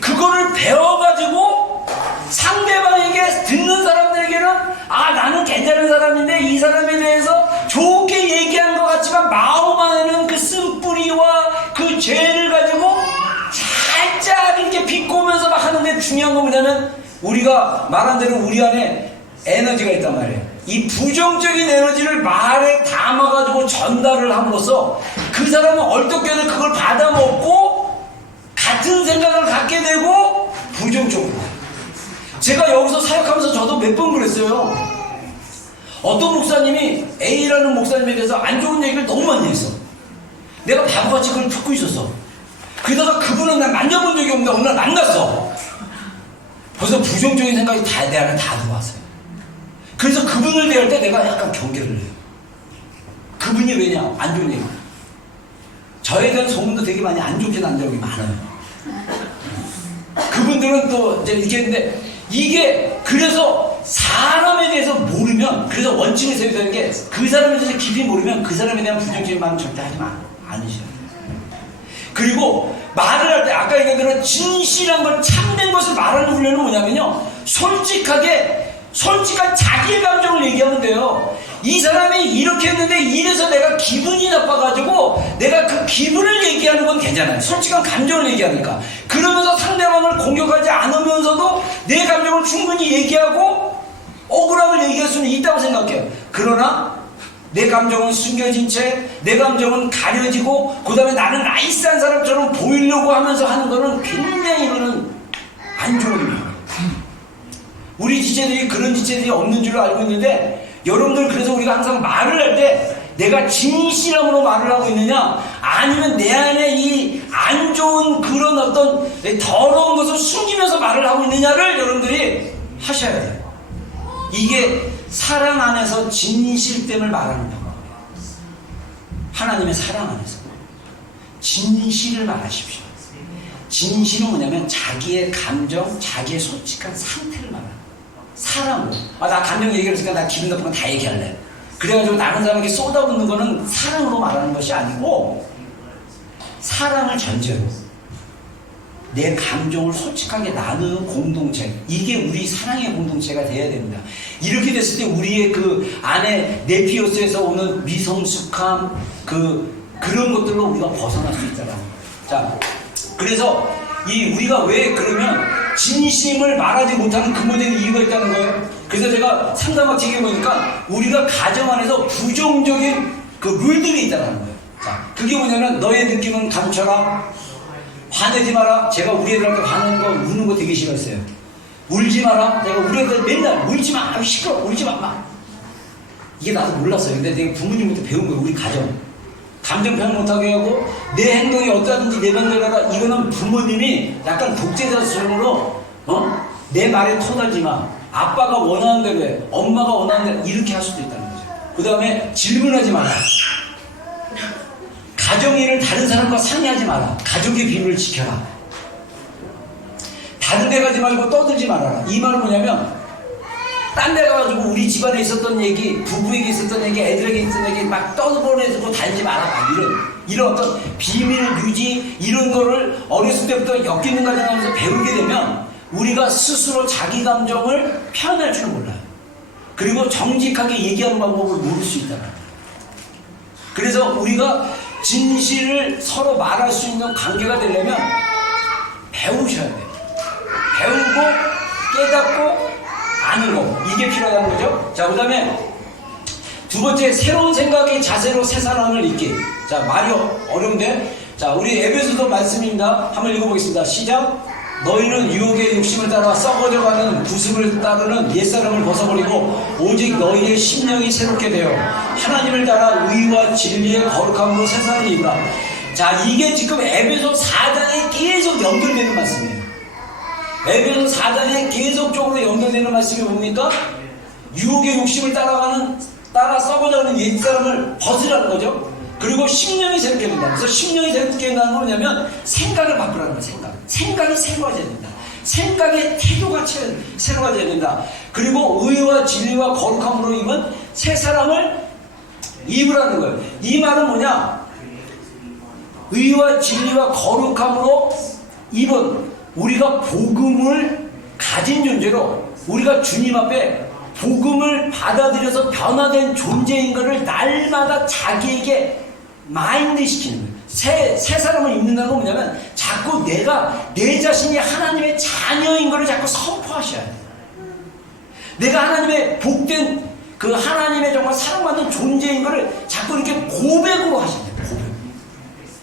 그거를 배워가지고 상대방에게 듣는 사람들에게는 나는 괜찮은 사람인데 이 사람에 대해서 좋게 얘기한 것 같지만 마음 안에는 그 쓴뿌리와 그 죄를 가지고 살짝 이렇게 비꼬면서 막 하는데 중요한 건 뭐냐면 우리가 말한 대로 우리 안에 에너지가 있단 말이에요. 이 부정적인 에너지를 말에 담아가지고 전달을 함으로써 그 사람은 얼떨결에 그걸 받아먹고 같은 생각을 갖게 되고 부정적으로. 제가 여기서 사역하면서 저도 몇 번 그랬어요. 어떤 목사님이 A라는 목사님에 대해서 안 좋은 얘기를 너무 많이 했어. 내가 바보같이 그걸 듣고 있었어. 그러다가 그분은 난 만나본 적이 없는데 어느 날 만났어. 벌써 부정적인 생각이 내 안에 다 들어왔어요. 그래서 그분을 대할 때 내가 약간 경계를 해요. 그분이 왜냐? 안 좋은 얘기. 저에 대한 소문도 되게 많이 안 좋게 난 적이 많아요. 그분들은 또 이제 이렇게 했는데 이게 그래서 사람에 대해서 모르면 그래서 원칙을 세워야 되는 게 그 사람에 대해서 깊이 모르면 그 사람에 대한 부정적인 마음 절대 하지 않으셔야 돼요. 그리고 말을 할 때 아까 얘기한 대로 진실한 걸 참된 것을 말하는 훈련은 뭐냐면요, 솔직한 자기의 감정을 얘기하면 돼요. 이 사람이 이렇게 했는데 이래서 내가 기분이 나빠가지고 내가 그 기분을 얘기하는 건 괜찮아요. 솔직한 감정을 얘기하니까. 그러면서 상대방을 공격하지 않으면서도 내 감정을 충분히 얘기하고 억울함을 얘기할 수는 있다고 생각해요. 그러나 내 감정은 숨겨진 채 내 감정은 가려지고 그 다음에 나는 나이스한 사람처럼 보이려고 하면서 하는 거는 굉장히 이거는 안 좋은 일이에요. 우리 지체들이 그런 지체들이 없는 줄로 알고 있는데 여러분들 그래서 우리가 항상 말을 할 때 내가 진실함으로 말을 하고 있느냐 아니면 내 안에 이 안 좋은 그런 어떤 더러운 것을 숨기면서 말을 하고 있느냐를 여러분들이 하셔야 돼요. 이게 사랑 안에서 진실됨을 말하는 방법이에요. 하나님의 사랑 안에서 진실을 말하십시오. 진실은 뭐냐면 자기의 감정, 자기의 솔직한 상태를 말하는 거예요. 사랑으로. 나 감정 얘기했으니까 나 기분 나쁜 건 다 얘기할래. 그래가지고 다른 사람에게 쏟아붓는 거는 사랑으로 말하는 것이 아니고, 사랑을 전제로 내 감정을 솔직하게 나누는 공동체, 이게 우리 사랑의 공동체가 돼야 됩니다. 이렇게 됐을 때 우리의 그 안에 네피오스에서 오는 미성숙함, 그런 것들로 우리가 벗어날 수 있다는 거예요. 자, 그래서 우리가 왜 그러면 진심을 말하지 못하는 근본적인 이유가 있다는 거예요. 그래서 제가 상담학 책에 보니까 우리가 가정 안에서 부정적인 그 룰들이 있다는 거예요. 자, 그게 뭐냐면 너의 느낌은 감춰라, 화내지 마라. 제가 우리 애들한테 화내는 거, 우는 거 되게 싫어했어요. 울지 마라. 내가 우리 애들 맨날 울지 마, 시끄러워, 울지 마. 이게 나도 몰랐어요. 근데 내가 부모님부터 배운 거예요. 우리 가정 감정 표현 못하게 하고 내 행동이 어떠하든지 내 맘대로 해라. 이거는 부모님이 약간 독재자처럼으로 내 말에 토달지 마, 아빠가 원하는 대로 해, 엄마가 원하는 대로, 이렇게 할 수도 있다는 거죠. 그 다음에 질문하지 마라. 가정일을 다른 사람과 상의하지 마라. 가족의 비밀을 지켜라. 다른 데 가지 말고 떠들지 말아라. 이 말은 뭐냐면 딴 데 가가지고 우리 집안에 있었던 얘기, 부부에게 있었던 얘기, 애들에게 있었던 얘기 막 떠들어내고 다니지 마라. 이런 어떤 비밀 유지, 이런 거를 어렸을 때부터 엮이는 과정에서 배우게 되면 우리가 스스로 자기 감정을 표현할 줄 몰라요. 그리고 정직하게 얘기하는 방법을 모를 수 있다는 거예요. 그래서 우리가 진실을 서로 말할 수 있는 관계가 되려면 배우셔야 돼요. 배우고 깨닫고 아는 거, 이게 필요하다는 거죠. 자, 그 다음에 두 번째, 새로운 생각의 자세로 새 사람을 잊기. 자, 말이 어려운데, 자, 우리 에베소서 말씀입니다. 한번 읽어보겠습니다. 시작. 너희는 유혹의 욕심을 따라 썩어져가는 구습을 따르는 옛사람을 벗어버리고 오직 너희의 심령이 새롭게 되어 하나님을 따라 의와 진리의 거룩함으로 새 사람을 입으라. 자, 이게 지금 에베소 4장에 계속 연결되는 말씀이에요. 에베소 4장에 계속적으로 연결되는 말씀이 뭡니까? 유혹의 욕심을 따라 썩어져가는 옛사람을 벗으라는 거죠. 그리고 심령이 새롭게 된다. 그래서 심령이 새롭게 된다는 건 뭐냐면 생각을 바꾸라는 거예요. 생각이 새로워져야 된다. 생각의 태도가 새로워져야 된다. 그리고 의와 진리와 거룩함으로 입은 새 사람을 입으라는 거예요. 이 말은 뭐냐? 의와 진리와 거룩함으로 입은, 우리가 복음을 가진 존재로, 우리가 주님 앞에 복음을 받아들여서 변화된 존재인 것을 날마다 자기에게 마인드 시키는 거예요. 새 사람을 입는다는 건 뭐냐면 자꾸 내 자신이 하나님의 자녀인 것을 자꾸 선포하셔야 돼요. 내가 하나님의 복된 그 하나님의 정말 사랑받는 존재인 것을 자꾸 이렇게 고백으로 하셔야 돼요. 고백.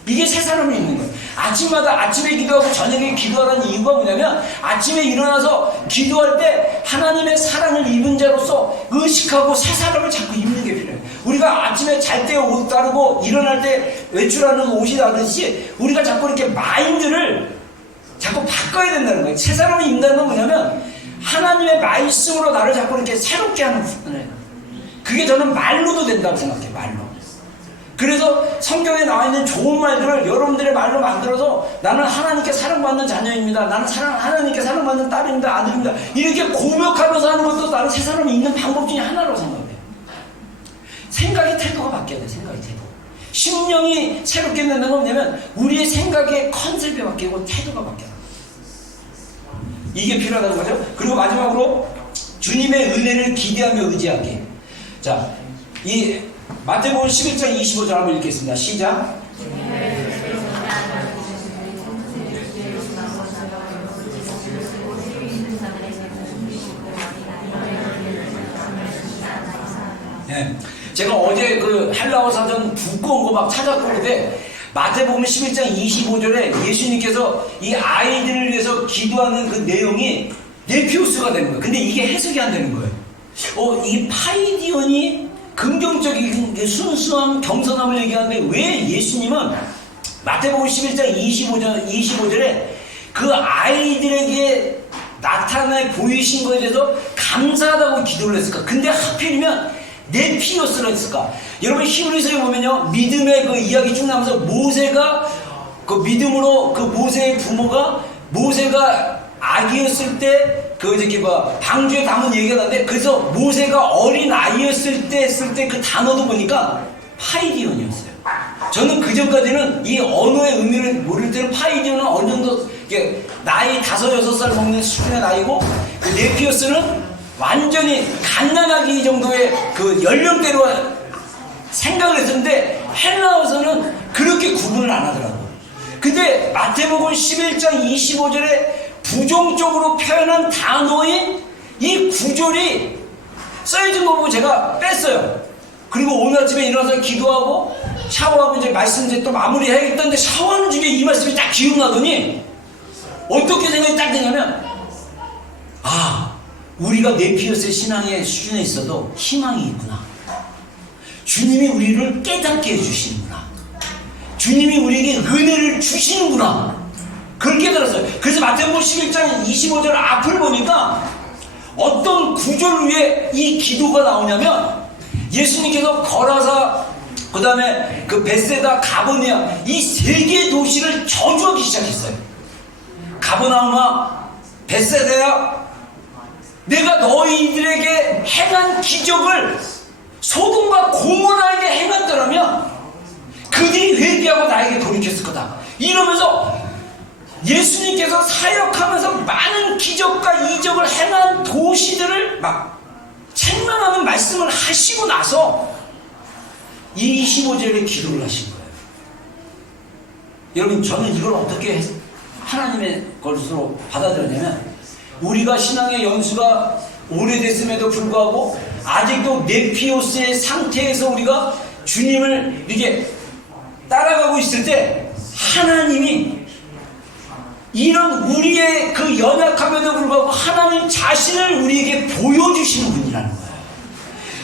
이게 새 사람을 입는 거예요. 아침에 기도하고 저녁에 기도하라는 이유가 뭐냐면 아침에 일어나서 기도할 때 하나님의 사랑을 입은 자로서 의식하고 새 사람을 자꾸 입는 게 필요해요. 우리가 아침에 잘 때 옷 다르고 일어날 때 외출하는 옷이 다르듯이 우리가 자꾸 이렇게 마인드를 자꾸 바꿔야 된다는 거예요. 새 사람을 입는다는 건 뭐냐면 하나님의 말씀으로 나를 자꾸 이렇게 새롭게 하는 거예요. 그게 저는 말로도 된다고 생각해요. 말로. 그래서 성경에 나와 있는 좋은 말들을 여러분들의 말로 만들어서 나는 하나님께 사랑받는 자녀입니다. 나는 하나님께 사랑받는 딸입니다. 아들입니다. 이렇게 고백하면서 하는 것도 나는 새 사람이 있는 방법 중에 하나라고 생각해요. 생각의 태도가 바뀌어야 돼요. 생각의 태도. 심령이 새롭게 된다는 건 뭐냐면 우리의 생각의 컨셉이 바뀌고 태도가 바뀌어요. 이게 필요하다는 거죠. 그리고 마지막으로 주님의 은혜를 기대하며 의지하기. 자, 이 마태복음 11장 25절 한번 읽겠습니다. 시작. 네. 제가 어제 그 헬라어 사전 두꺼운 거 막 찾았고 그런데 마태복음 11장 25절에 예수님께서 이 아이들을 위해서 기도하는 그 내용이 네피우스가 되는 거예요. 근데 이게 해석이 안 되는 거예요. 이 파이디언이 긍정적인 순수함, 경선함을 얘기하는데 왜 예수님은 마태복음 11장 25절에 그 아이들에게 나타내 보이신 것에 대해서 감사하다고 기도를 했을까? 근데 하필이면 네피오스를 했을까? 여러분 히브리서에 보면요, 믿음의 그 이야기 쭉 나오면서 모세가 그 믿음으로 그 모세의 부모가 모세가 아기였을 때 그 이렇게 뭐 방주에 담은 얘기가 나는데, 그래서 모세가 어린 아이였을 때 했을 때 그 단어도 보니까 파이디온이었어요. 저는 그 전까지는 이 언어의 의미를 모를 때는 파이디온은 어느 정도 이게 나이 5, 6살 먹는 수준의 나이고, 그 네피오스는 완전히 갓난아기 정도의 그 연령대로 생각을 했었는데 헬라어서는 그렇게 구분을 안 하더라고요. 근데 마태복음 11장 25절에 부정적으로 표현한 단어인 이 구절이 써있는 거 보고 제가 뺐어요. 그리고 오늘 아침에 일어나서 기도하고 샤워하고 이제 말씀 이제 또 마무리 해야겠다는데 샤워하는 중에 이 말씀이 딱 기억나더니 어떻게 생각이 딱 드냐면, 아, 우리가 네피오스의 신앙의 수준에 있어도 희망이 있구나. 주님이 우리를 깨닫게 해주시는구나. 주님이 우리에게 은혜를 주시는구나. 그걸 깨달았어요. 그래서 마태복음 11장 25절 앞을 보니까 어떤 구절 위에 이 기도가 나오냐면, 예수님께서 거라사, 그 다음에 그 벳세다, 가버니아 이 세 개의 도시를 저주하기 시작했어요. 가버나움아, 벳세다야, 내가 너희들에게 행한 기적을 소돔과 고모라에게 행했더라면 그들이 회개하고 나에게 돌이켰을 거다. 이러면서 예수님께서 사역하면서 많은 기적과 이적을 행한 도시들을 막 책망하는 말씀을 하시고 나서 이 25절에 기도를 하신 거예요. 여러분, 저는 이걸 어떻게 하나님의 것으로 받아들였냐면, 우리가 신앙의 연수가 오래됐음에도 불구하고 아직도 네피오스의 상태에서 우리가 주님을 이렇게 따라가고 있을 때 하나님이 이런 우리의 그 연약함에도 불구하고 하나님 자신을 우리에게 보여주시는 분이라는 거예요.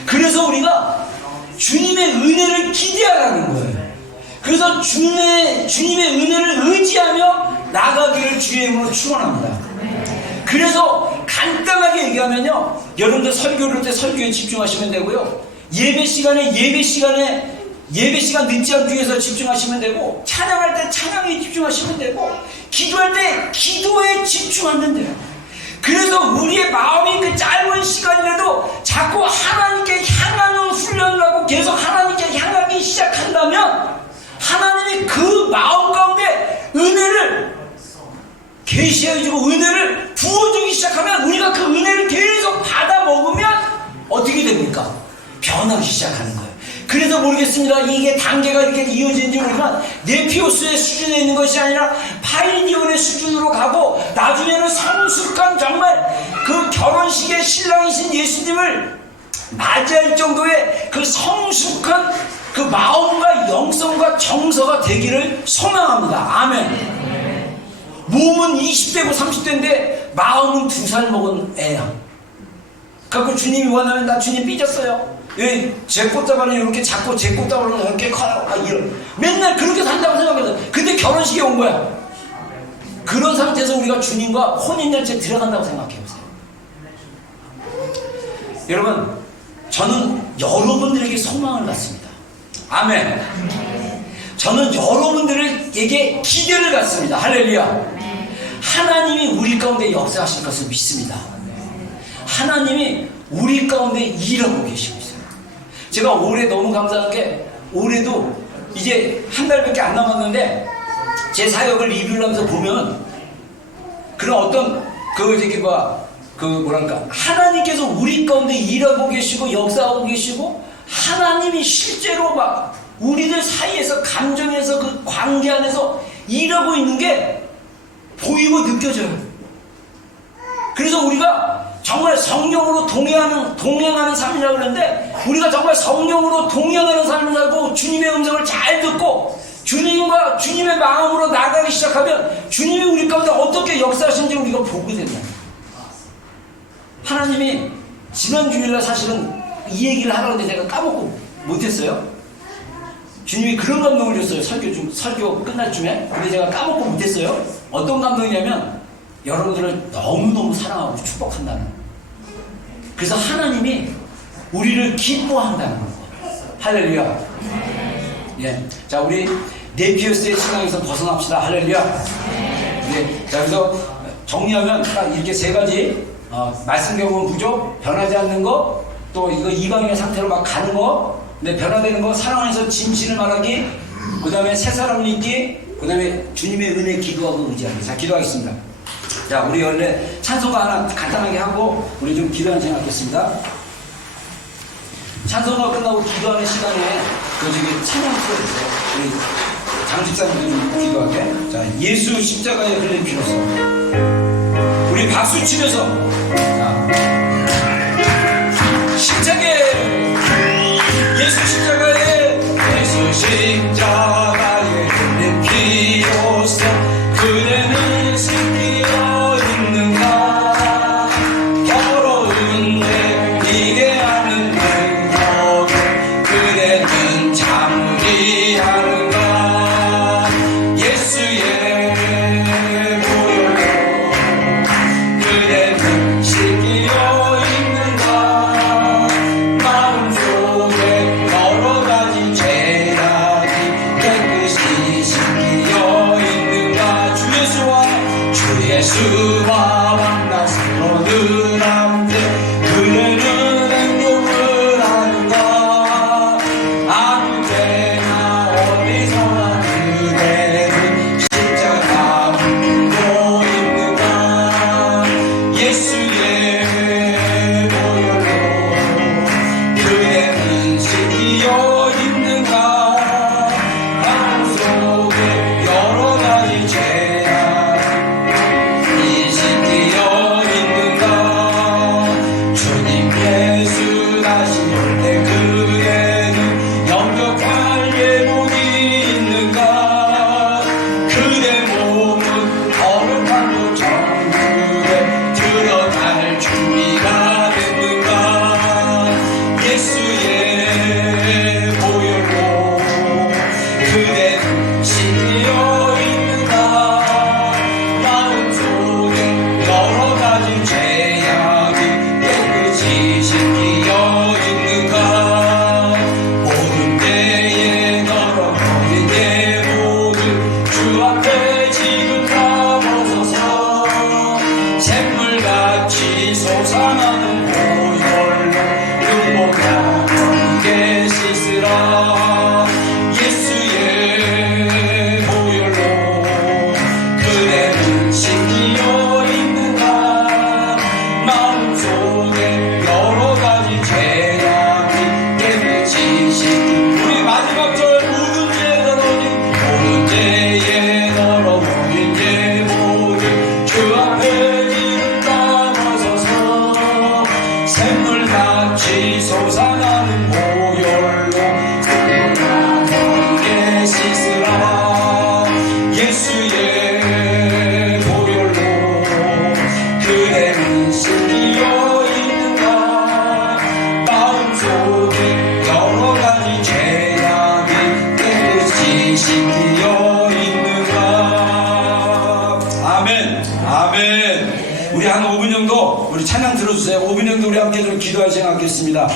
그래서 우리가 주님의 은혜를 기대하라는 거예요. 그래서 주님의 은혜를 의지하며 나가기를 주의 이름으로 축원합니다. 그래서 간단하게 얘기하면요, 여러분들 설교를 할 때 설교에 집중하시면 되고요, 예배 시간 늦지 않기 위해서 집중하시면 되고, 찬양할 때 찬양에 집중하시면 되고, 기도할 때 기도에 집중하면 돼요. 그래서 우리의 마음이 그 짧은 시간이라도 자꾸 하나님께 향하는 훈련을 하고 계속 하나님께 향하기 시작한다면 하나님이 그 마음 가운데 은혜를 계시해주고 은혜를 부어주기 시작하면, 우리가 그 은혜를 계속 받아 먹으면 어떻게 됩니까? 변하기 시작하는 거예요. 그래서 모르겠습니다. 이게 단계가 이렇게 이어지는지 모르지만 네피오스의 수준에 있는 것이 아니라 파이디온의 수준으로 가고, 나중에는 성숙한 정말 그 결혼식의 신랑이신 예수님을 맞이할 정도의 그 성숙한 그 마음과 영성과 정서가 되기를 소망합니다. 아멘. 몸은 20대고 30대인데 마음은 2살 먹은 애야. 그래서 주님이 원하면, 나 주님 삐졌어요. 예, 제 꽃다발은 이렇게 작고 제 꽃다발은 이렇게 커요. 이런. 맨날 그렇게 산다고 생각해서. 근데 결혼식에 온 거야. 그런 상태에서 우리가 주님과 혼인연체 들어간다고 생각해보세요. 여러분, 저는 여러분들에게 소망을 갖습니다. 아멘. 저는 여러분들에게 기대를 갖습니다. 할렐루야. 하나님이 우리 가운데 역사하실 것을 믿습니다. 하나님이 우리 가운데 일하고 계시고 있어요. 제가 올해 너무 감사한 게, 올해도 이제 한 달밖에 안 남았는데 제 사역을 리뷰를 하면서 보면 그런 어떤 뭐랄까, 하나님께서 우리 가운데 일하고 계시고 역사하고 계시고, 하나님이 실제로 막 우리들 사이에서 감정에서 그 관계 안에서 일하고 있는 게 보이고 느껴져요. 그래서 우리가 정말 성령으로 동행하는 삶이라고 그러는데, 우리가 정말 성령으로 동행하는 삶을 살고 주님의 음성을 잘 듣고 주님과 주님의 마음으로 나가기 시작하면 주님이 우리 가운데 어떻게 역사하시는지 우리가 보게 된다. 하나님이 지난 주일날 사실은 이 얘기를 하라는데 제가 까먹고 못했어요. 주님이 그런 감동을 줬어요. 설교 끝날 쯤에. 근데 제가 까먹고 못했어요. 어떤 감동이냐면, 여러분들을 너무너무 사랑하고 축복한다는 그래서 하나님이 우리를 기뻐한다는 거. 할렐루야. 예. 자, 우리 네피어스의 신앙에서 벗어납시다. 할렐루야. 예. 자, 그래서 정리하면 딱 이렇게 세 가지, 말씀 경험 부족, 변하지 않는 거, 또 이거 이방인의 상태로 막 가는 거, 근데 변화되는 거, 사랑 안에서 진실을 말하기, 그 다음에 새 사람을 잊기, 그 다음에 주님의 은혜 기도하고 의지하기. 자, 기도하겠습니다. 자, 우리 원래 찬송가 하나 간단하게 하고 우리 좀 기도하는 시간 갖겠습니다. 찬송가 끝나고 기도하는 시간에 그 저기 찬양 틀어주세요. 우리 장집사님들 좀 기도하게. 자, 예수 십자가에 흘린 피로써 우리 박수 치면서, 자, 십자가에, 예수 십자가에, 예수 십자가에 흘린 피로써 그대는 신기어 있는가. 더러운 내 이게 하는 능력에 그대는 잠기하는가. 예수의 보혈로 그대는 신기어 있는가. 마음속에 여러 가지 죄악이 깨끗이 신기어 있는가. 주 예수와 만나서 늘 함께 그대는 행복을 하는가. 아무 때나 어디서나 그대는 십자가 붙고 있는가. 예수의 보혈로 그대는 지키어 있는가. 마음속에 여러 가지 죄악 신기어 있는가. 주님 예수 다시 올 때 그대는 영접할 예복이 있는가. 그대 몸은 거룩한 곳 천국에 들어갈 준비가 됐는가. 예수의 보혈로 그대는 신기어 있는가. 마음속에 여러 가지 죄악이 깨끗이 신기어 있는가. 모든 때에 널어버린 내 모든 주 앞에 지금 다 벗어서 샘물같이 솟아나는 보혈로 눈보다 번개 씻으라. 예수의 보혈로 그대는 신기어 있는가. 마음속에 여러 가지 죄악이 깨끗이 신기. 우리 마지막 절 모든 죄 널어버린 모든 죄에 널어버린 죄 모든 주 앞에 지금 다 벗어서 샘물같이 솟아나는 보혈로 눈보다 번개 씻으라. 예수의 보혈로 그대는 신기어 있는가. 마음속에 여러 가지 죄악이 깨끗이 신기어 있는가. 아멘. 아멘. 우리 한 5분 정도 우리 찬양 들어주세요. 5분 정도 우리 함께 좀 기도할 시간 갖겠습니다.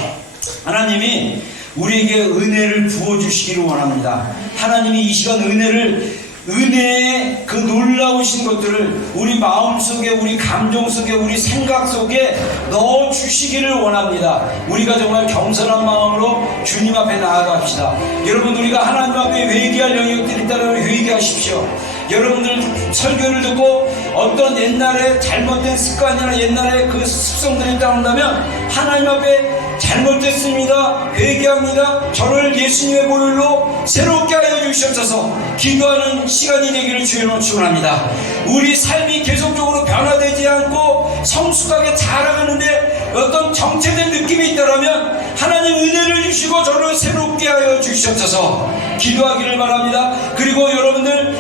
하나님이 우리에게 은혜를 부어주시기를 원합니다. 하나님이 이 시간 은혜의 그 놀라우신 것들을 우리 마음속에, 우리 감정 속에, 우리 생각 속에 넣어주시기를 원합니다. 우리가 정말 겸손한 마음으로 주님 앞에 나아갑시다. 여러분, 우리가 하나님 앞에 회개할 영역들이 있다면 회개하십시오. 여러분들 설교를 듣고 어떤 옛날에 잘못된 습관이나 옛날에 그 습성들이 있다 한다면 하나님 앞에 잘못됐습니다, 회개합니다, 저를 예수님의 보혈로 새롭게 하여 주시옵소서 기도하는 시간이 되기를 주님으로 축원합니다. 우리 삶이 계속적으로 변화되지 않고 성숙하게 자라가는데 어떤 정체된 느낌이 있다면 하나님 은혜를 주시고 저를 새롭게 하여 주시옵소서 기도하기를 바랍니다. 그리고 여러분들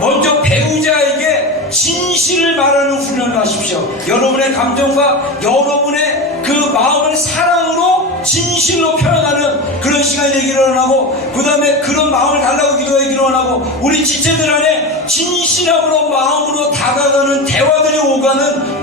먼저 배우자에게 진실을 말하는 훈련을 하십시오. 여러분의 감정과 여러분의 그 마음을 사랑으로 진실로 표현하는 그런 시간이 되기를 원하고, 그 다음에 그런 마음을 달라고 기도하기를 원하고, 우리 지체들 안에 진실함으로 마음으로 다가가는 대화들이 오가는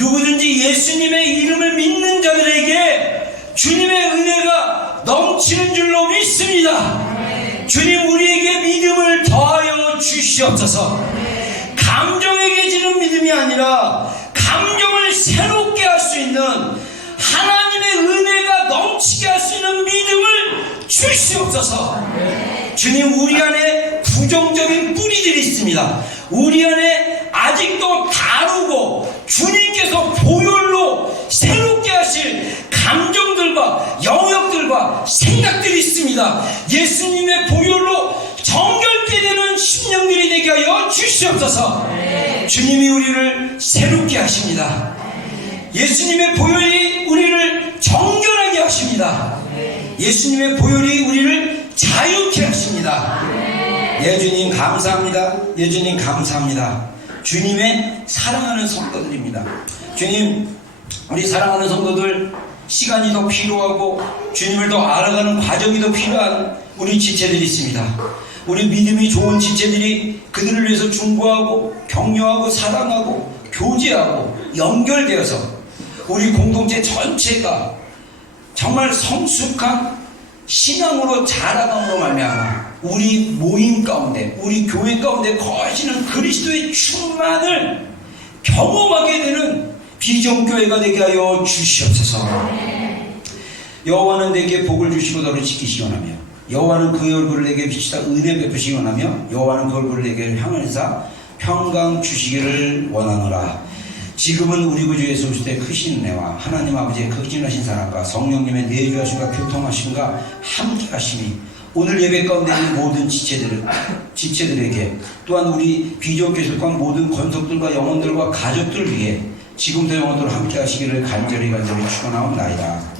누구든지 예수님의 이름을 믿는 자들에게 주님의 은혜가 넘치는 줄로 믿습니다. 주님, 우리에게 믿음을 더하여 주시옵소서. 감정에게 지는 믿음이 아니라 감정을 새롭게 할 수 있는 하나님의 은혜가 넘치게 할 수 있는 믿음을 주시옵소서. 주님, 우리 안에 부정적인 뿌리들이 있습니다. 우리 안에 아직도 다루고 주님께서 보혈로 새롭게 하실 감정들과 영역들과 생각들이 있습니다. 예수님의 보혈로 정결케 되는 심령들이 되게 하여 주시옵소서. 주님이 우리를 새롭게 하십니다. 예수님의 보혈이 우리를 정결하게 하십니다. 예수님의 보혈이 우리를 자유케 하십니다. 예, 주님 감사합니다. 예, 주님 감사합니다. 주님의 사랑하는 성도들입니다. 주님, 우리 사랑하는 성도들, 시간이 더 필요하고 주님을 더 알아가는 과정이 더 필요한 우리 지체들이 있습니다. 우리 믿음이 좋은 지체들이 그들을 위해서 중보하고 격려하고 사랑하고 교제하고 연결되어서 우리 공동체 전체가 정말 성숙한 신앙으로 자라감으로 말미암아 우리 모임 가운데, 우리 교회 가운데 거하시는 그리스도의 충만을 경험하게 되는 비전교회가 되게 하여 주시옵소서. 여호와는 내게 복을 주시고 너를 지키시기 원하며 여호와는 그의 얼굴을 내게 비치다 은혜 베푸시기 원하며 여호와는 그 얼굴을 내게 향하사 평강 주시기를 원하노라. 지금은 우리 구주 예수 그리스도의 크신 은혜와 하나님 아버지의 극진하신 사랑과 성령님의 내주하심과 교통하심과 함께 하심이 오늘 예배 가운데 있는 모든 지체들에게 또한 우리 비전교회관 모든 권속들과 영혼들과 가족들 위해 지금도 영원토록 함께 하시기를 간절히 축원하옵나이다.